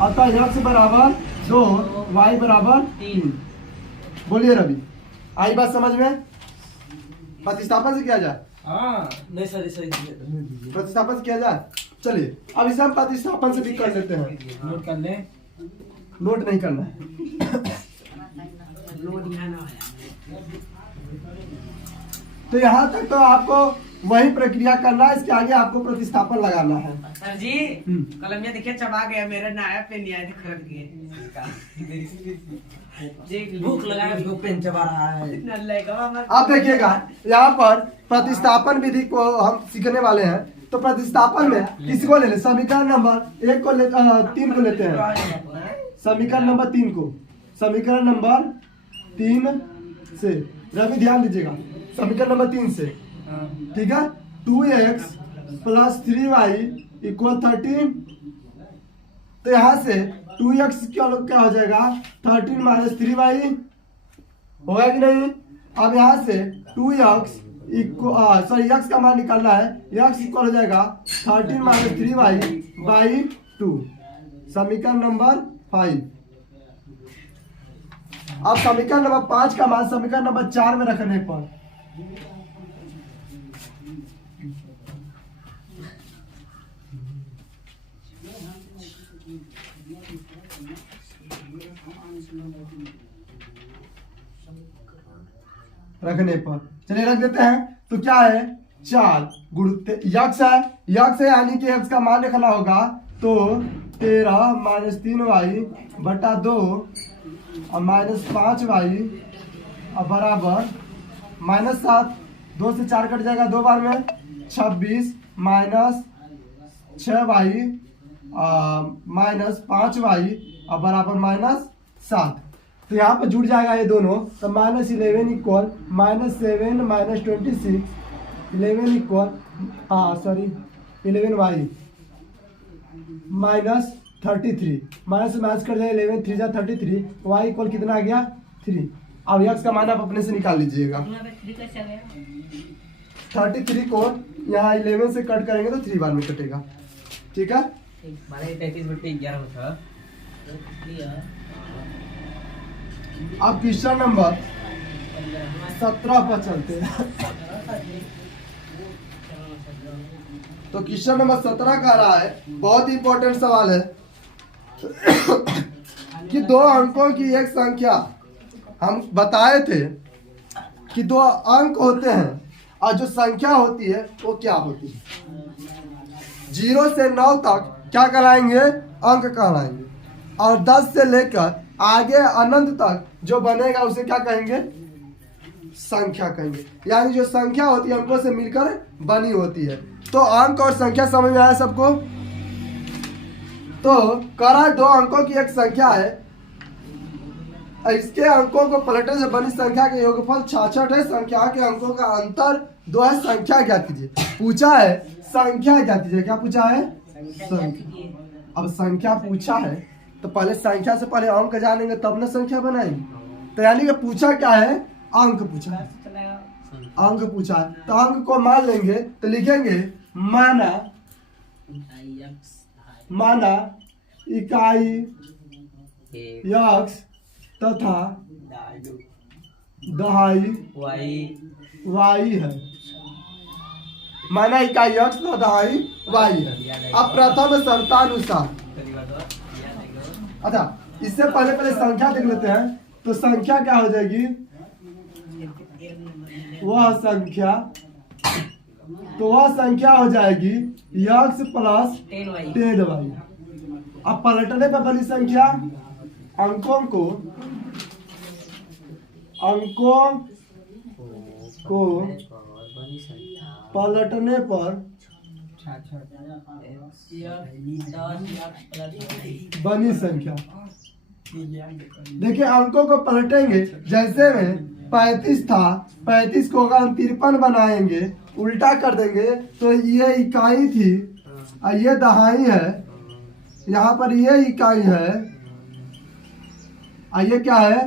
अतः x बराबर 2, y बराबर 3। बोलिए रवि, आई बात समझ में? प्रतिस्थापन से किया जाए? नहीं सही प्रतिस्थापन से किया जाए। चलिए अब इसे हम प्रतिस्थापन से भी कर लेते हैं। नोट कर ले। नोट नहीं करना है। तो यहाँ तक तो आपको वही प्रक्रिया करना है, इसके आगे आपको प्रतिस्थापन लगाना है। सर जी कलमिया देखिए चबा गया मेरा, नया पेन नहीं आया थे, खरीद गए। भूख लगा है, उसको पेन चबा रहा है। आप देखिएगा यहाँ पर प्रतिस्थापन विधि को हम सीखने वाले हैं। तो प्रतिस्थापन में किसको ले ले? समीकरण नंबर 1 को 3 को लेते हैं। समीकरण नंबर 3 को, समीकरण नंबर 3 से रवि ध्यान दीजिएगा, समीकरण नंबर 3 से, ठीक है। 2x plus 3y equal 13। तो यहाँ से 2x क्या हो जाएगा 13 माइनस 3y होगा कि नहीं? अब यहाँ से 2x सॉरी x का मान निकालना है। x इक्वल हो जाएगा 13 माइनस 3y/2। समीकरण नंबर 5। अब समीकरण नंबर 5 का मान समीकरण नंबर 4 में रखने पर चलिए रख देते हैं। तो क्या है 4 गुणित यक्स है, यक्स है यानी कि x का मान रखना होगा। तो 13 माइनस 3y/2 और माइनस 5y और बराबर माइनस 7। 2 से 4 कट जाएगा 2 बार में, 26 माइनस 6y माइनस 5y और बराबर माइनस 7। तो यहाँ पर जुड़ जाएगा ये दोनों। तो -11 equal -7 minus 26। 11 equal 11y minus 33। Minus से माइनस कर जाए 11 3 जा 33। y इक्वल कितना आ गया 3। अब x का मान आप अपने से निकाल लीजिएगा। 33 को यहाँ 11 से कट करेंगे तो 3 बार में कटेगा, ठीक है। 33/11 था। अब क्वेश्चन नंबर 17 पर चलते हैं। तो क्वेश्चन नंबर 17 कह रहा है, बहुत ही इंपॉर्टेंट सवाल है कि 2 अंकों की एक संख्या, हम बताए थे कि 2 अंक होते हैं और जो संख्या होती है वो क्या होती है। 0 से 9 तक क्या कहलाएंगे? अंक कहलाएंगे। और 10 से लेकर आगे अनंत तक जो बनेगा उसे क्या कहेंगे? संख्या कहेंगे। यानी जो संख्या होती है अंकों से मिलकर बनी होती है। तो अंक और संख्या समझ में आया सबको? तो करा 2 अंकों की एक संख्या है, इसके अंकों को पलटने से बनी संख्या के योगफल 66 है। संख्या के अंकों का अंतर 2 है। संख्या क्या कीजिए? पूछा है संख्या क्या कीजिए। क्या पूछा है? संख्या। अब संख्या पूछा है तो पहले संख्या से पहले अंक जानेंगे तब ना संख्या बनाएंगे। तो यानी कि पूछा क्या है? अंक पूछा है। अंक पूछा है तो अंक को मान लेंगे तो लिखेंगे माना इकाई यक्स तथा दहाई वाई है। माना इकाई यक्स तथा दहाई वाई है। अब प्रथम शर्तानुसार, अच्छा इससे पहले संख्या देख लेते हैं। तो संख्या क्या हो जाएगी? वह संख्या हो जाएगी यक्स प्लस 10y। अब पलटने पर बनी संख्या अंकों को पलटने पर बनी संख्या। देखिए अंकों को पलटेंगे, जैसे में 35 था, 35 को अगर हम 53 बनाएंगे, उल्टा कर देंगे तो ये इकाई थी और ये दहाई है। यहाँ पर ये इकाई है और ये क्या है?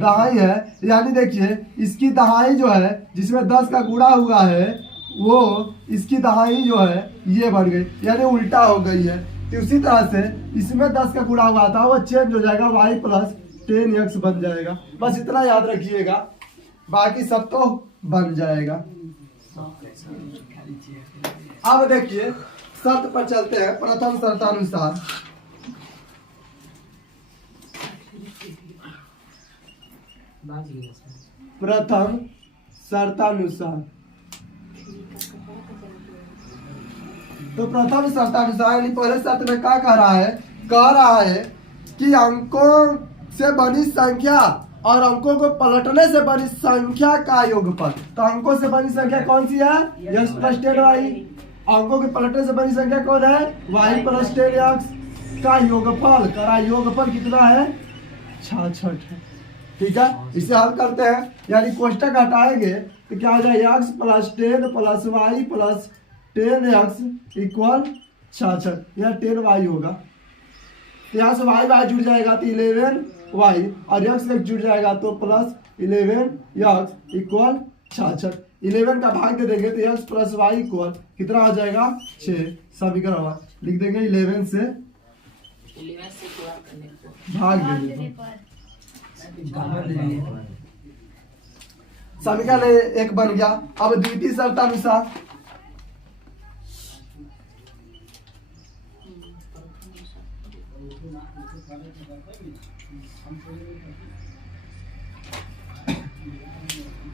दहाई है। यानी देखिए इसकी दहाई जो है जिसमें 10 का गुणा हुआ है वो इसकी दहाई जो है ये बढ़ गई, यानी उल्टा हो गई है। तो उसी तरह से इसमें 10 का गुणा हुआ था वो चेंज हो जाएगा, y प्लस 10x बन जाएगा। बस इतना याद रखिएगा, बाकी सब तो बन जाएगा। अब देखिए शर्त पर चलते हैं। प्रथम शर्तानुसार तो प्रथम शर्तानुसार यानी पहले शर्त में क्या कह रहा है कि अंकों से बनी संख्या और अंकों को पलटने से बनी संख्या का योगफल। तो अंकों से बनी संख्या कौन सी है? x plus 10y। अंकों के पलटने से बनी संख्या कौन है? y प्लस 10x का योगफल। करा योगफल कितना है? 66 है। ठीक है, इसे हल करते हैं। यानी कोष्टक हटाएंगे तो क्या हो जाएगा? x plus 10 plus y plus 10x equal 66। यह 10y होगा। यहाँ से y जुड़ जाएगा तो 11y और x जुड़ जाएगा तो प्लस 11x इक्वल 66। 11 का भाग दे देंगे तो x प्लस y इक्वल कितना हो जाएगा? 6। समीकरण लिख देंगे 11 से भाग दे देंगे। समीकरण 1 बन गया। अब द्वितीय शर्तानुसार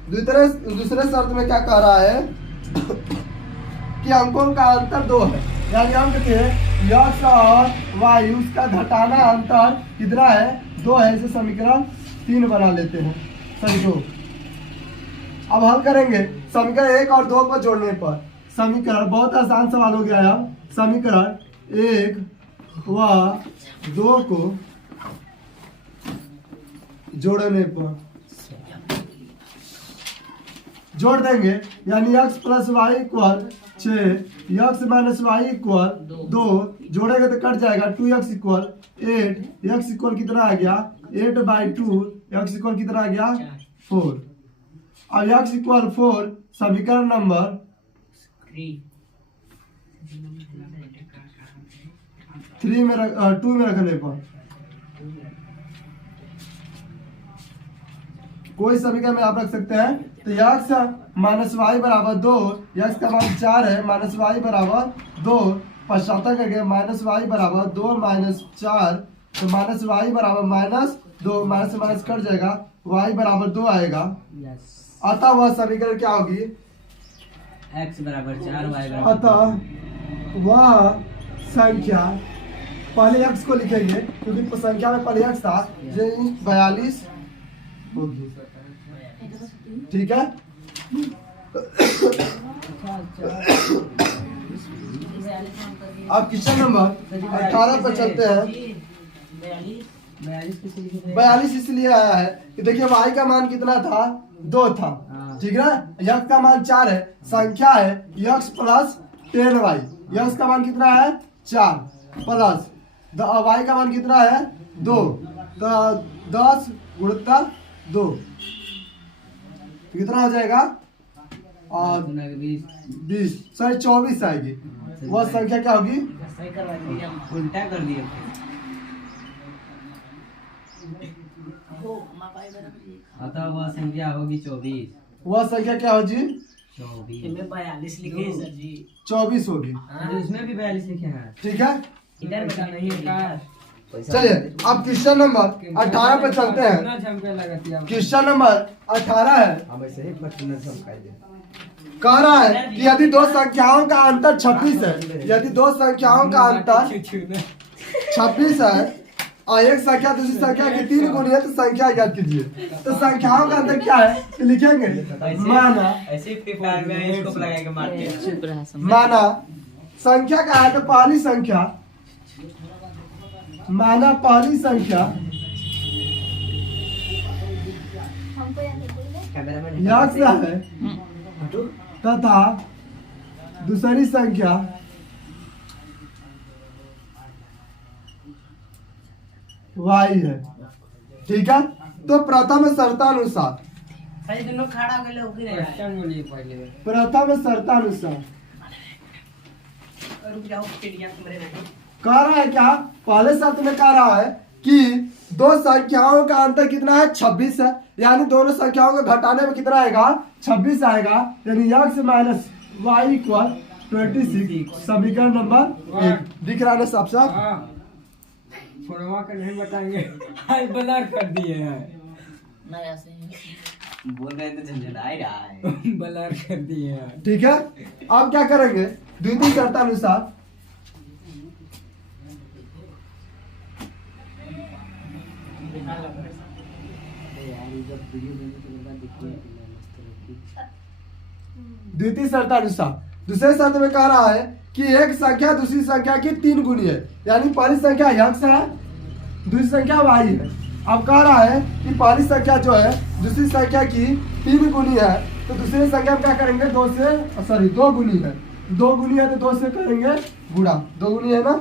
दूसरे शर्त में क्या कह रहा है कि अंकों का अंतर 2 है। यानी अंक के यक्स और वाई उसका घटाना अंतर कितना है? 2 है। इसे समीकरण 3 बना लेते हैं। सही 2। अब हल करेंगे समीकरण 1 और 2 को जोड़ने पर। समीकरण बहुत आसान सवाल हो गया है। अब समीकरण 1 व 2 को जोड़ने पर जोड़ देंगे, यानी x plus y equal 6, x minus y equal 2। जोड़ेंगे तो कट जाएगा। 2x इक्वल 8, x इक्वल कितना आ गया? 8/2, x इक्वल कितना आ गया? 4। अब x इक्वल 4 समीकरण नंबर 2 में रखने पर कोई समीकरण में आप रख सकते हैं। तो x माइनस वाई बराबर 2, x का मान 4 है, माइनस वाई बराबर 2, पश्चात करके माइनस वाई बराबर 2 माइनस 4, तो माइनस वाई बराबर माइनस 2, माइनस से माइनस कट जाएगा, y बराबर 2 आएगा। अतः वह समीकरण क्या होगी? x बराबर 4 y बराबर। अतः वह संख्या, पहले x को लिखेंगे क्योंकि संख्या में पहले x था, 42 होगी। ठीक है। अब क्वेश्चन नंबर 18 पर चलते हैं। 42 इसलिए आया है कि देखिए y का मान कितना था, 2 था, ठीक है। x का मान 4 है, संख्या है x प्लस 10y। x का मान कितना है 4 प्लस y का मान कितना है 2, तो 10 गुणित 2 कितना हो जाएगा, और 20 सॉरी 24 आएगी। वह संख्या क्या होगी, उल्टा कर दिया। अतः वह संख्या होगी 24। वह संख्या क्या होगी 24। 42 लिखे हैं सर जी। 24 होगी, उसमें भी 42 लिखे हैं। ठीक है। इधर बता नहीं है। चलिए अब क्वेश्चन नंबर 18 पे चलते हैं। क्वेश्चन नंबर 18 है, कह रहा है कि यदि दो संख्याओं का अंतर 26 है, यदि दो संख्याओं का अंतर 26 है और एक संख्या दूसरी संख्या की 3 गुनी है, तो संख्या ज्ञात कीजिए। तो संख्याओं का अंतर क्या है, तो लिखेंगे माना, ऐसे फ्री फायर में इसको लगा के मारते हैं। माना संख्या का है तो पहली संख्या, माना पहली संख्या x है तथा दूसरी संख्या y है, ठीक है। तो प्रथम शर्तानुसार, प्रथम शर्तानुसार कह रहा है क्या, पहले शर्त में कह रहा है कि दो संख्याओं का अंतर कितना है 26 है, यानी दोनों संख्याओं को घटाने में कितना आएगा 26 आएगा, यानी x माइनस वाई इक्वल 26। समीकरण नंबर 1 दिख रहा है साफ साफ। का नहीं बताएंगे, ब्लर कर दिए हैं। बोल रहे हैं तो झंझट आ रहा है। ब्लर कर दिए हैं, ठीक है। अब क्या करेंगे, द्वितीय शर्तानुसार द्वितीय शर्तानुसार दूसरे शर्त में कह रहा है कि एक संख्या दूसरी संख्या की 3 गुनी है, यानी पहली संख्या x है दूसरी संख्या y है। अब कह रहा है कि पहली संख्या जो है दूसरी संख्या की 3 गुनी है, तो दूसरी संख्या में क्या करेंगे 2 गुनी है, 2 गुनी है तो 2 से करेंगे गुणा, 2 गुनी है ना,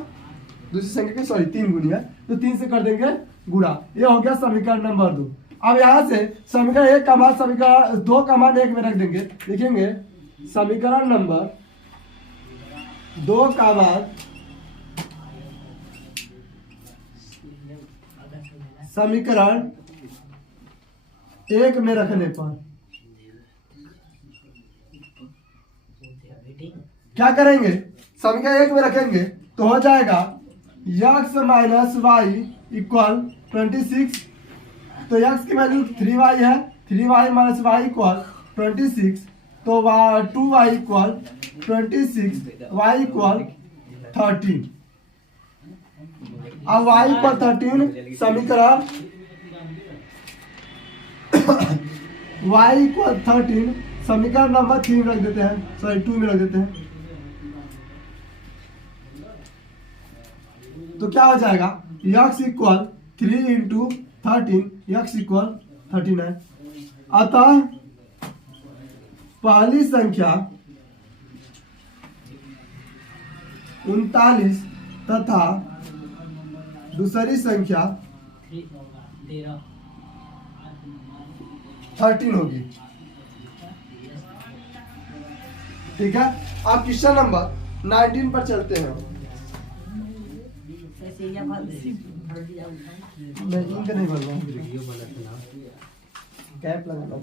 दूसरी संख्या की 3 गुनी है तो 3 से कर देंगे गुणा। ये हो गया समीकरण नंबर 2। अब यहाँ से समीकरण 1 का मान समीकरण 2 का मान 1 में रख देंगे, लिखेंगे समीकरण नंबर 2 का मान समीकरण 1 में रखने पर क्या करेंगे, समीकरण 1 में रखेंगे तो हो जाएगा x माइनस वाई इक्वल 26। तो x की वैल्यू 3y है, 3y माइनस वाई इक्वल 26, तो 2y इक्वल 26, y इक्वल 13। अब y इक्वल 13 समीकरण y इक्वल 13 समीकरण नंबर 3 में रख देते हैं, सॉरी 2 में रख देते हैं। तो क्या हो जाएगा x equal 3 into 13, x equal 39। अतः पहली संख्या 39 तथा दूसरी संख्या 13 होगी, ठीक है। अब क्वेश्चन नंबर 19 पर चलते हैं। मैं इंक नहीं भर रहा हूँ, कैप लगा था।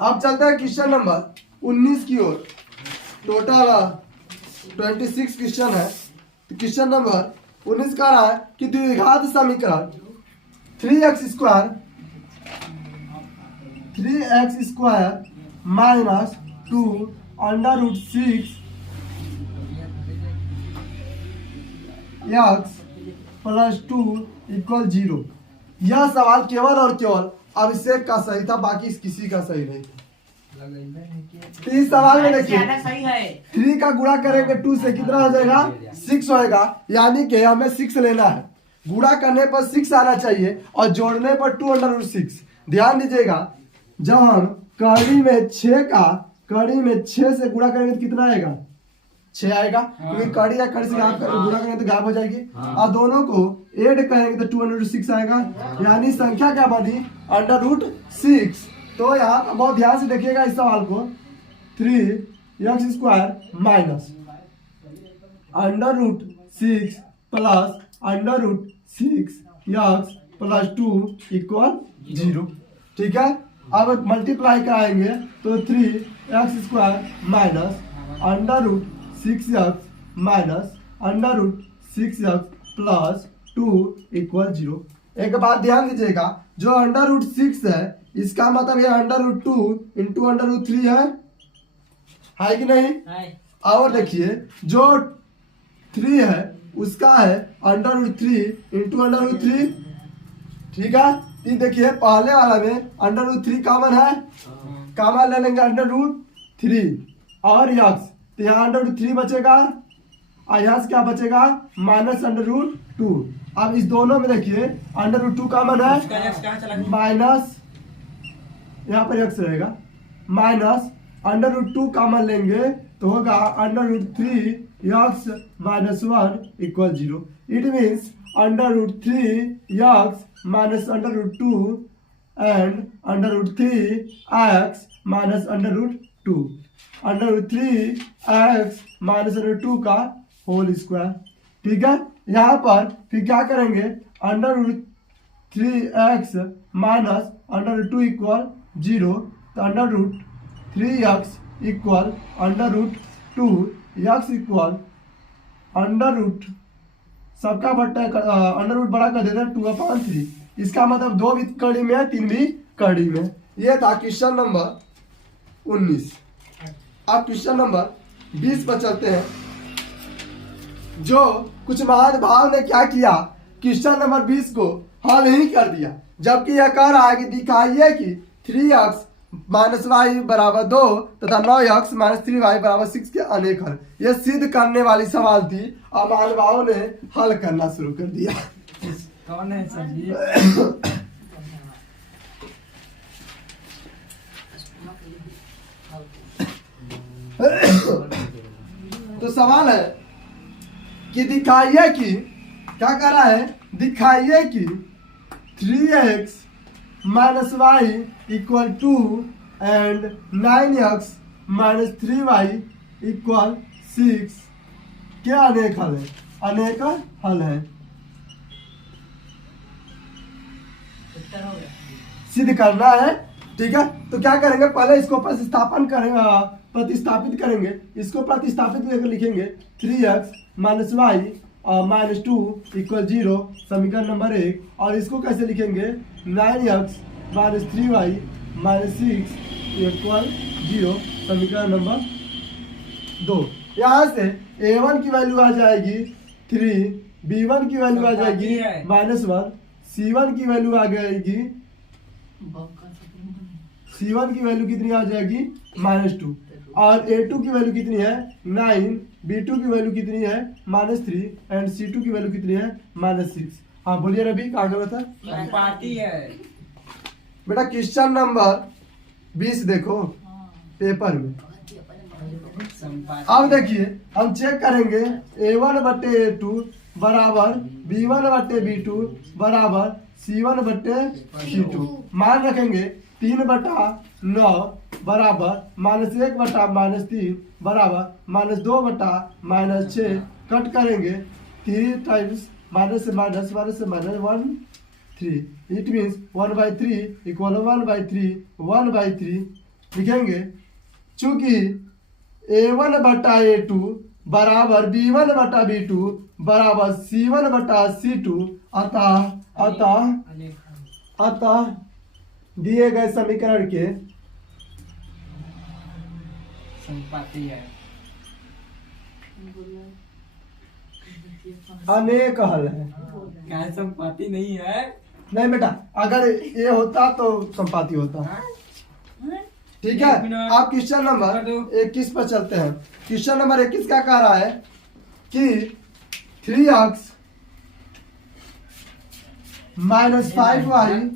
अब चलते हैं क्वेश्चन नंबर 19 की ओर। टोटल 26 क्वेश्चन है। तो क्वेश्चन नंबर 19 का रहा है कि द्विघात समीकरण 3x square minus 2 under root 6 x plus 2 equal 0। यह सवाल केवल और केवल अभिषेक का सही था, बाकी किसी का सही नहीं था। तो इस सवाल में देखिए ज्यादा सही है। 3 का गुणा करेंगे 2 से कितना हो जाएगा 6 होएगा, यानी कि हमें 6 लेना है। गुणा करने पर 6 आना चाहिए और जोड़ने पर 2√6। ध्यान दीजिएगा, जब हम कड़ी में 6 से गुणा करेंगे तो कितना आएगा 6 आएगा, क्योंकि कड़ी या कड़ी से गुणा करेंगे तो गायब हो जाएगी। और दोनों को ऐड करेंगे तो 2√6 आएगा, यानी संख्या क्या बनी √6। तो यहाँ बहुत ध्यान से देखिएगा इस सवाल को, 3x² minus √6 plus √6x plus 2 equal 0। ठीक है, अब मल्टीप्लाई कराएंगे तो 3x² minus √6x minus √6x plus 2 equal 0। एक बात ध्यान दीजिएगा, जो √6 है इसका मतलब ये √2 इंटू √3 है कि नहीं? और देखिए जो 3 है उसका है √3 इंटू √3। ठीक है, ये देखिए पहले वाला में √3 कॉमन है, कॉमन ले लेंगे √3 और यक्स, तो यहाँ √3 बचेगा और यहाँ से क्या बचेगा -√2। अब इस दोनों में देखिए √2 कॉमन है, माइनस यहाँ पर x रहेगा, माइनस √2 कॉमन लेंगे तो होगा √3x minus 1 equal 0। It means √3x minus √2 and √3x minus √2, √3x minus √2 का होल स्क्वायर। ठीक है, यहाँ पर फिर क्या करेंगे √3x माइनस √2 इक्वल 0, तो √3x इक्वल √2, x इक्वल सबका बट्टा √ बड़ा कर देते हैं 2/3। इसका मतलब 2 भी कड़ी में है, 3 भी कड़ी में। ये था क्वेश्चन नंबर 19। अब क्वेश्चन नंबर 20 पर चलते हैं। जो कुछ महानुभाव ने क्या किया, क्वेश्चन नंबर 20 को हल ही कर दिया, जबकि यह कह रहा है कि दिखाइए कि 3x माइनस वाई बराबर 2 तथा 9x माइनस 3y बराबर 6 के अनेक हल। यह सिद्ध करने वाली सवाल थी और महानुभावों ने हल करना शुरू कर दिया। कौन है सर जी? तो सवाल है कि दिखाइए कि, क्या कह रहा है, दिखाइए कि 3x minus y equal 2 and 9x minus 3y equal 6 क्या अनेक हल है, अनेक हल है। सिद्ध करना है। ठीक है, तो क्या करेंगे, पहले इसको प्रतिस्थापित करेंगे। इसको प्रतिस्थापित करके लिखेंगे 3x minus Y minus 2 equal 0 समीकरण नंबर 1, और इसको कैसे लिखेंगे 9x minus 3y minus 6 equal 0 समीकरण नंबर 2। यहाँ से a1 की वैल्यू आ जाएगी 3, b1 की वैल्यू आ जाएगी -1, c1 की वैल्यू आ जाएगी, c1 की वैल्यू कितनी आ जाएगी -2, और a2 की वैल्यू कितनी है 9, b2 की वैल्यू कितनी है -3 एंड c2 की वैल्यू कितनी है -6। हाँ बोलिए रवि, क्या गलत है? पार्टी है बेटा क्वेश्चन नंबर 20 देखो पेपर में। अब देखिए हम चेक करेंगे a1 बटे a2 बराबर b1 बटे b2 बराबर c1 बटे c2। मान रखेंगे 3/9 बराबर -1 बटा -3 बराबर -2 बटा -6। कट करेंगे 3 टाइम्स माइनस से माइनस 1 3। इट मीन्स 1/3 इक्वल 1/3 लिखेंगे। चूंकि a1 बटा a2 बराबर b1 बटा b2 बराबर c1 बटा c2, अतः दिए गए समीकरण के संपाती है। अनेक हल है। क्या संपत्ति नहीं है? नहीं बेटा, अगर ये होता तो संपाती होता। ठीक है, आप क्वेश्चन नंबर 21 पर चलते हैं। क्वेश्चन नंबर 21 क्या कह रहा है कि 3x minus 5y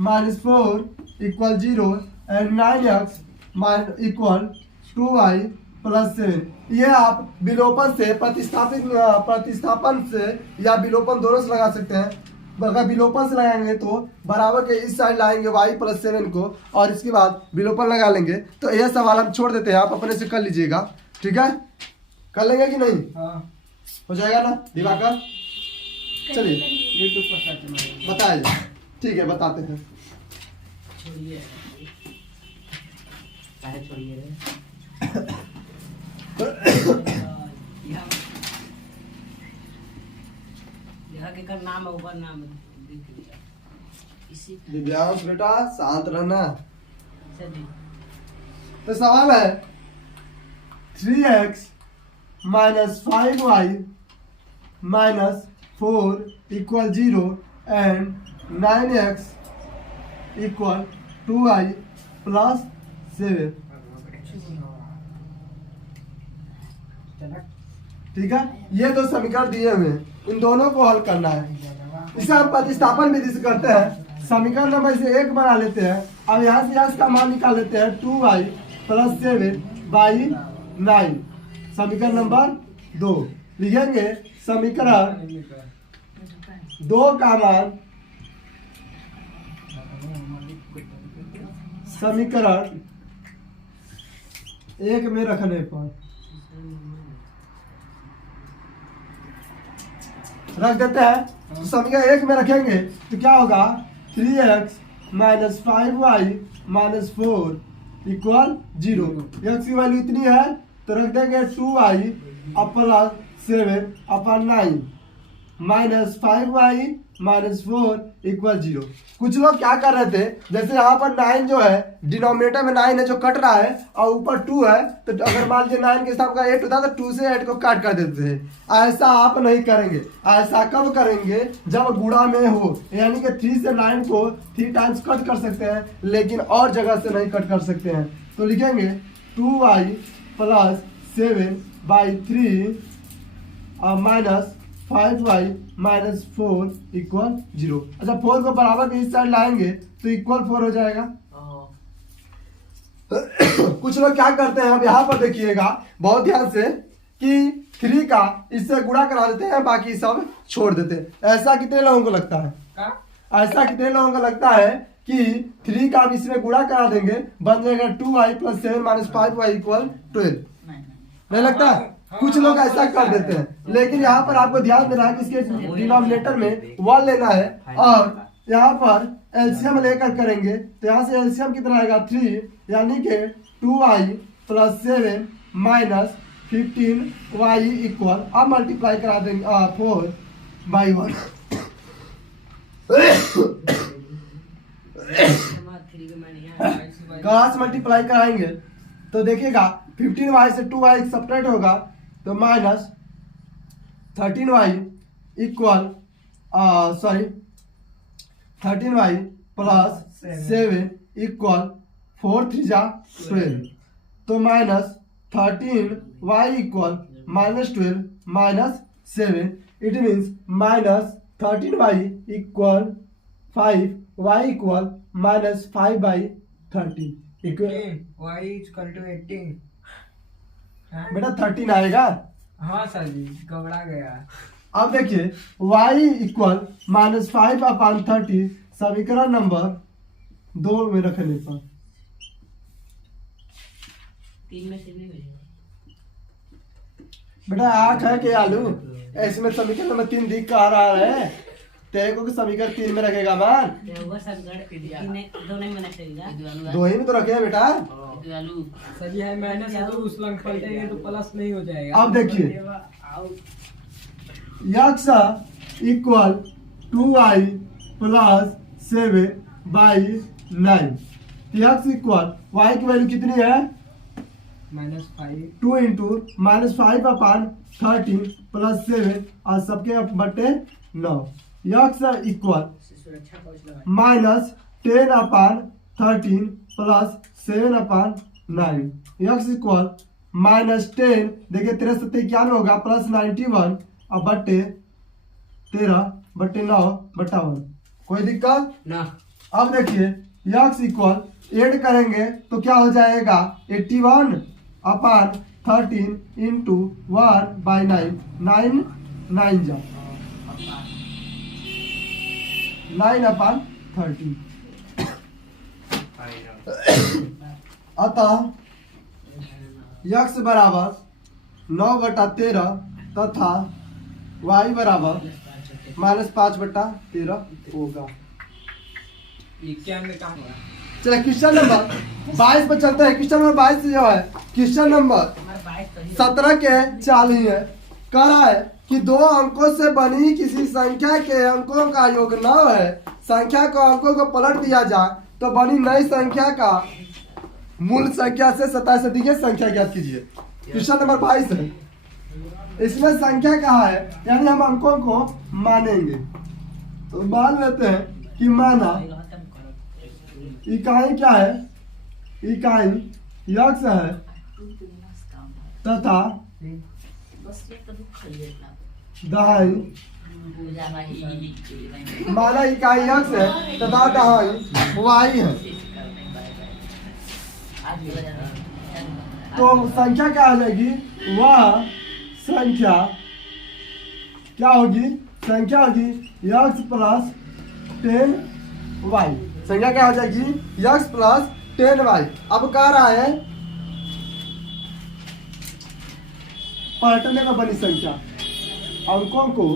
minus 4 equal 0 and 9x equal 2y plus 7। ये आप विलोपन से प्रतिस्थापन से या विलोपन दोनों से लगा सकते हैं। अगर विलोपन से लगाएंगे तो बराबर के इस साइड लाएंगे y प्लस 7 को, और इसके बाद विलोपन लगा लेंगे। तो यह सवाल हम छोड़ देते हैं, आप अपने से कर लीजिएगा। ठीक है, कर लेंगे कि नहीं? हाँ। हो जाएगा ना दिवाकर? चलिए यूट्यूब पर सर्च मारिए। बताइए। ठीक है, बताते हैं। छोड़िए, काहे छोड़िए रे? यहाँ के कर नाम है, ऊपर नाम है, लिख लिया। इसी दिव्यांश बेटा शांत रहना। से भी तो सवाल है 3x minus 5y minus 4 equal 0 and 9x equal 2y plus 7। ठीक है, ये दो समीकरण दिए हुए हैं, इन दोनों को हल करना है। इसे हम प्रतिस्थापन विधि से करते हैं। समीकरण नंबर इसे 1 बना लेते हैं। अब यहाँ से यहाँ का मान निकाल लेते हैं 2y प्लस 7/9। समीकरण नंबर 2 लिखेंगे। समीकरण 2 का मान समीकरण 1 में रखने पर रख देते हैं। तो समीकरण 1 में रखेंगे तो क्या होगा? 3x minus 5y minus 4 equal 0। x की वैल्यू इतनी है तो रख देंगे 2y plus 7/9 minus 5y minus 4 equal 0। कुछ लोग क्या कर रहे थे, जैसे यहाँ पर 9 जो है डिनोमिनेटर में 9 है जो कट रहा है और ऊपर 2 है, तो अगर मान लीजिए 9 के साथ का 8 होता तो 2 से 8 को काट कर देते थे। ऐसा आप नहीं करेंगे। ऐसा कब करेंगे? जब गुणा में हो, यानी कि 3 से 9 को 3 टाइम्स कट कर सकते हैं, लेकिन और जगह से नहीं कट कर सकते हैं। तो लिखेंगे 2y plus 7/3 minus 5y minus 4 equal 0। अच्छा, 4 को बराबर के इस साइड लाएंगे तो इक्वल 4 हो जाएगा। कुछ लोग क्या करते हैं, अब यहाँ पर देखिएगा बहुत ध्यान से कि 3 का इससे गुणा करा देते हैं, बाकी सब छोड़ देते हैं। ऐसा कितने लोगों को लगता है? ऐसा कितने लोगों को लगता है कि 3 का अब इसमें गुणा करा देंगे, बन जाएगा 2y plus 7 minus 5y equal 12? नहीं लगता है? कुछ लोग ऐसा कर देते हैं, लेकिन यहाँ पर आपको ध्यान देना है कि इसके डिनोमिनेटर में 1 लेना है और यहाँ पर एलसीएम लेकर करेंगे तो यहाँ से एलसीएम कितना आएगा? 3, यानी कि 2y plus 7 minus 15y equal, अब मल्टीप्लाई करा देंगे 4/1। कहाँ से मल्टीप्लाई कराएंगे तो देखिएगा 15y से 2y सेपरेट होगा तो minus 13y equal 13y plus 7 equal 4 3 जा 12। तो minus 13y equal minus 12 minus 7। It means minus 13y equal 5y equal minus 5/13 y equal to 18। बेटा 13 आएगा। हाँ सर जी, घबरा गया। अब देखिए y इक्वल माइनस 5/30 समीकरण नंबर 2 में रखने पर 3 में से नहीं बचेगा बेटा 8 है कि आलू? इसमें समीकरण नंबर 3 दिख आ रहा है, तेरे को समीकरण 3 में रखेगा मान? दो नहीं बना चाहिए। 2 ही में तो रखे हैं बेटा। सही है, माइनस है तो उस लंग पलटेंगे तो प्लस नहीं हो जाएगा। अब देखिए x equal 2y plus 7/9। x equal y की वैल्यू कितनी है? -5 2 इंटू -5/13 प्लस 7 और सबके बटे 9 यक्स इक्वल सुरक्षा कवच लगा -10/13 प्लस 7/9 यक्स इक्वल -10 देखिए 13 होगा प्लस 91 अब बटे 13/9/1 कोई दिक्कत। ना। अब देखिए यक्स इक्वल ऐड करेंगे तो क्या हो जाएगा 81/13 इंटू 1/9 9 9 जा 9/13 अतः यक्स बराबर 9/13 तथा y बराबर -5/13 होगा। ये क्या में कहा हुआ? चलिए क्वेश्चन नंबर 22 पर चलते हैं। क्वेश्चन नंबर 22 जो है क्वेश्चन नंबर हमारा 22 तो ही 17 के 40 है। कह रहा है कि दो अंकों से बनी किसी संख्या के अंकों का योग 9 है। संख्या को अंकों को पलट दिया जाए तो बनी नई संख्या का मूल संख्या से 27 से अधिक संख्या ज्ञात कीजिए। क्वेश्चन नंबर 22 है। इसमें संख्या कहा है यानी हम अंकों को मानेंगे तो मान लेते हैं कि माना इकाई क्या है इकाई यक्स है तथा दहाई माना इकाई यक्स है तथा दहाई वाई है तो संख्या क्या हो जाएगी वह संख्या क्या होगी संख्या होगी यक्स प्लस 10y संख्या क्या हो जाएगी यक्स प्लस 10y। अब कह रहा है पलटने पर बनी संख्या अंकों को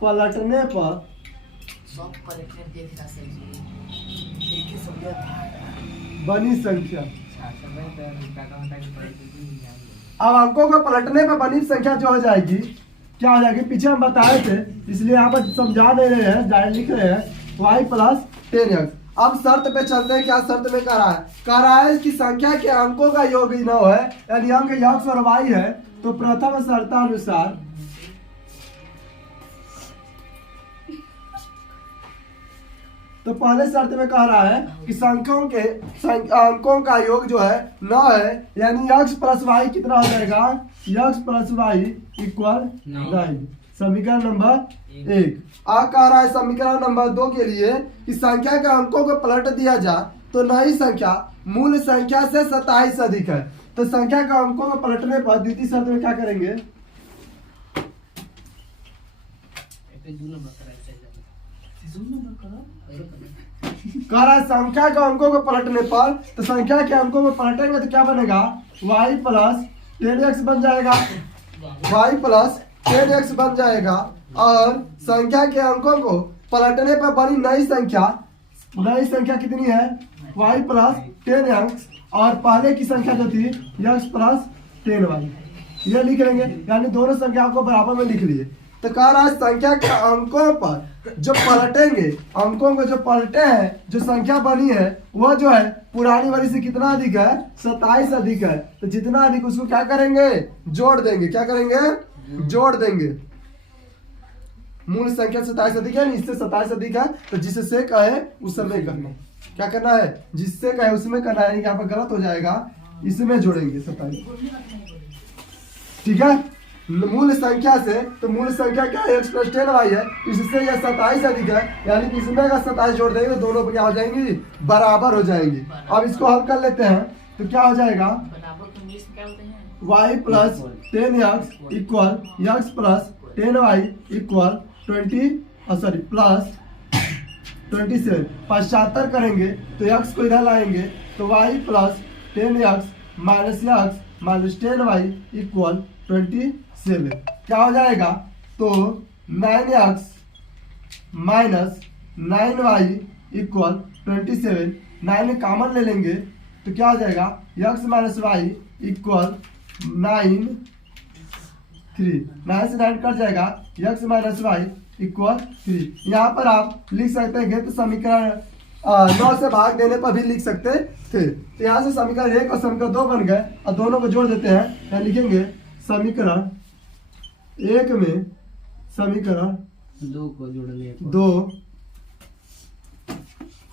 पलटने पर बनी संख्या। अब अंकों को पलटने पर बनी संख्या जो हो जाएगी क्या हो जाएगी पीछे हम बताए थे इसलिए यहाँ पर समझा दे रहे हैं डायरेक्ट लिख रहे हैं y प्लस 10x। अब शर्त पे चलते हैं। क्या शर्त में कह रहा है कि संख्या के अंकों का योग 9 है यानी अंक यक्स और y है। तो प्रथम शर्तानुसार तो पहले शर्त में कह रहा है कि अंकों का योग जो है 9 है यानी x प्लस वाई कितना हो जाएगा x प्लस वाई इक्वल 9। समीकरण नंबर 1। आ कह रहा है समीकरण नंबर 2 के लिए कि संख्या के अंकों को पलट दिया जाए तो नई संख्या मूल संख्या से 27 अधिक है। तो संख्या के अंकों को पलटने पर द्वितीय शर्त में क्या करेंगे कह रहा है संख्या के अंकों को पलटने पर तो संख्या के अंकों को पलटेंगे तो क्या बनेगा y प्लस 10x बन जाएगा y प्लस 10x बन जाएगा। और संख्या के अंकों को पलटने पर बनी नई संख्या कितनी है y प्लस 10x और पहले की संख्या जो थी x प्लस 10y ये लिख लेंगे यानी दोनों संख्या को बराबर में लिख लिए। तो कह रहा है संख्या के अंकों पर जो पलटेंगे अंकों को जो पलटे हैं जो संख्या बनी है वह जो है पुरानी वाली से कितना अधिक है 27 अधिक है। तो जितना अधिक उसको क्या करेंगे जोड़ देंगे। क्या करेंगे जोड़ देंगे। मूल संख्या 27 अधिक है इससे 27 अधिक है तो जिससे कहे उस समय करना क्या करना है जिससे कहे उसमें करना है। यहाँ पर गलत हो जाएगा इसमें जोड़ेंगे 27 ठीक है। मूल संख्या से तो मूल संख्या क्या है x प्लस 10y है इससे यह 27 अधिक है यानी कि इसमें का 27 जोड़ देंगे तो दोनों क्या हो जाएंगी बराबर हो जाएंगी। अब इसको हल कर लेते हैं तो क्या हो जाएगा y plus 10x equal x plus 10y equal 20 plus 27 75 करेंगे तो x को इधर लाएंगे तो y plus 10x minus 10y equal 27 क्या हो जाएगा तो 9x minus 9y equal 27 9 common ले लेंगे तो क्या हो जाएगा x माइनस y इक्वल 9 3 9 से 9 कट जाएगा x माइनस y इक्वल 3। यहाँ पर आप लिख सकते हैं तो समीकरण 9 से भाग देने पर भी लिख सकते थे। तो यहाँ से समीकरण 1 और समीकरण 2 बन गए और दोनों को जोड़ देते हैं। यहाँ लिखेंगे समीकरण 1 में समीकरण 2 को जोड़ने पर 2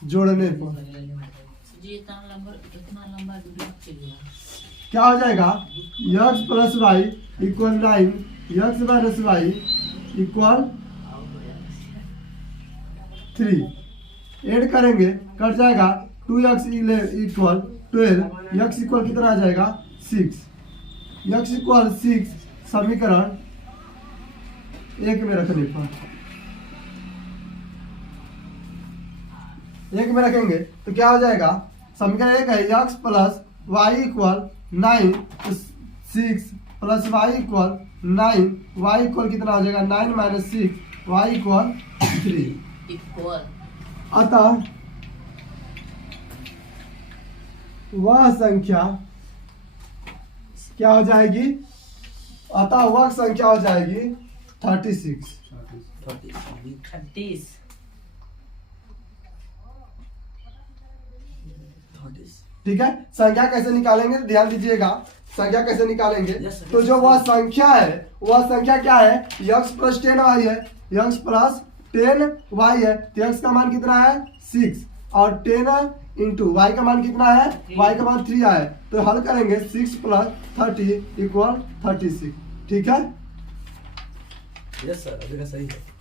जोड़ने पर जी इतना लंबा वीडियो चलिए क्या हो जाएगा, x plus y equal 9, x minus y equal 3। Add करेंगे कट जाएगा 2x इक्वल 12, x इक्वल कितना आ जाएगा 6, x इक्वल 6 समीकरण 1 में रखने पर 1 में रखेंगे तो क्या हो जाएगा, समीकरण 1 है x plus y equal 9, 6 plus y equal 9, y equal कितना हो जाएगा 9 माइनस 6, वाई इक्वल 3। इक्वल अतः वह संख्या क्या हो जाएगी, अतः वह संख्या हो जाएगी 36। 36। ठीक है, संख्या कैसे निकालेंगे ध्यान दीजिएगा। संख्या कैसे निकालेंगे, Yes, sir. तो जो वह संख्या है वह संख्या क्या है, x प्लस 10y है, x प्लस 10y है। तो x का मान कितना है 6 और 10 इंटू y का मान कितना है, y का मान 3 है। तो हल करेंगे 6 प्लस 30 इक्वल 36। ठीक है, यस सर, अभी का सही है।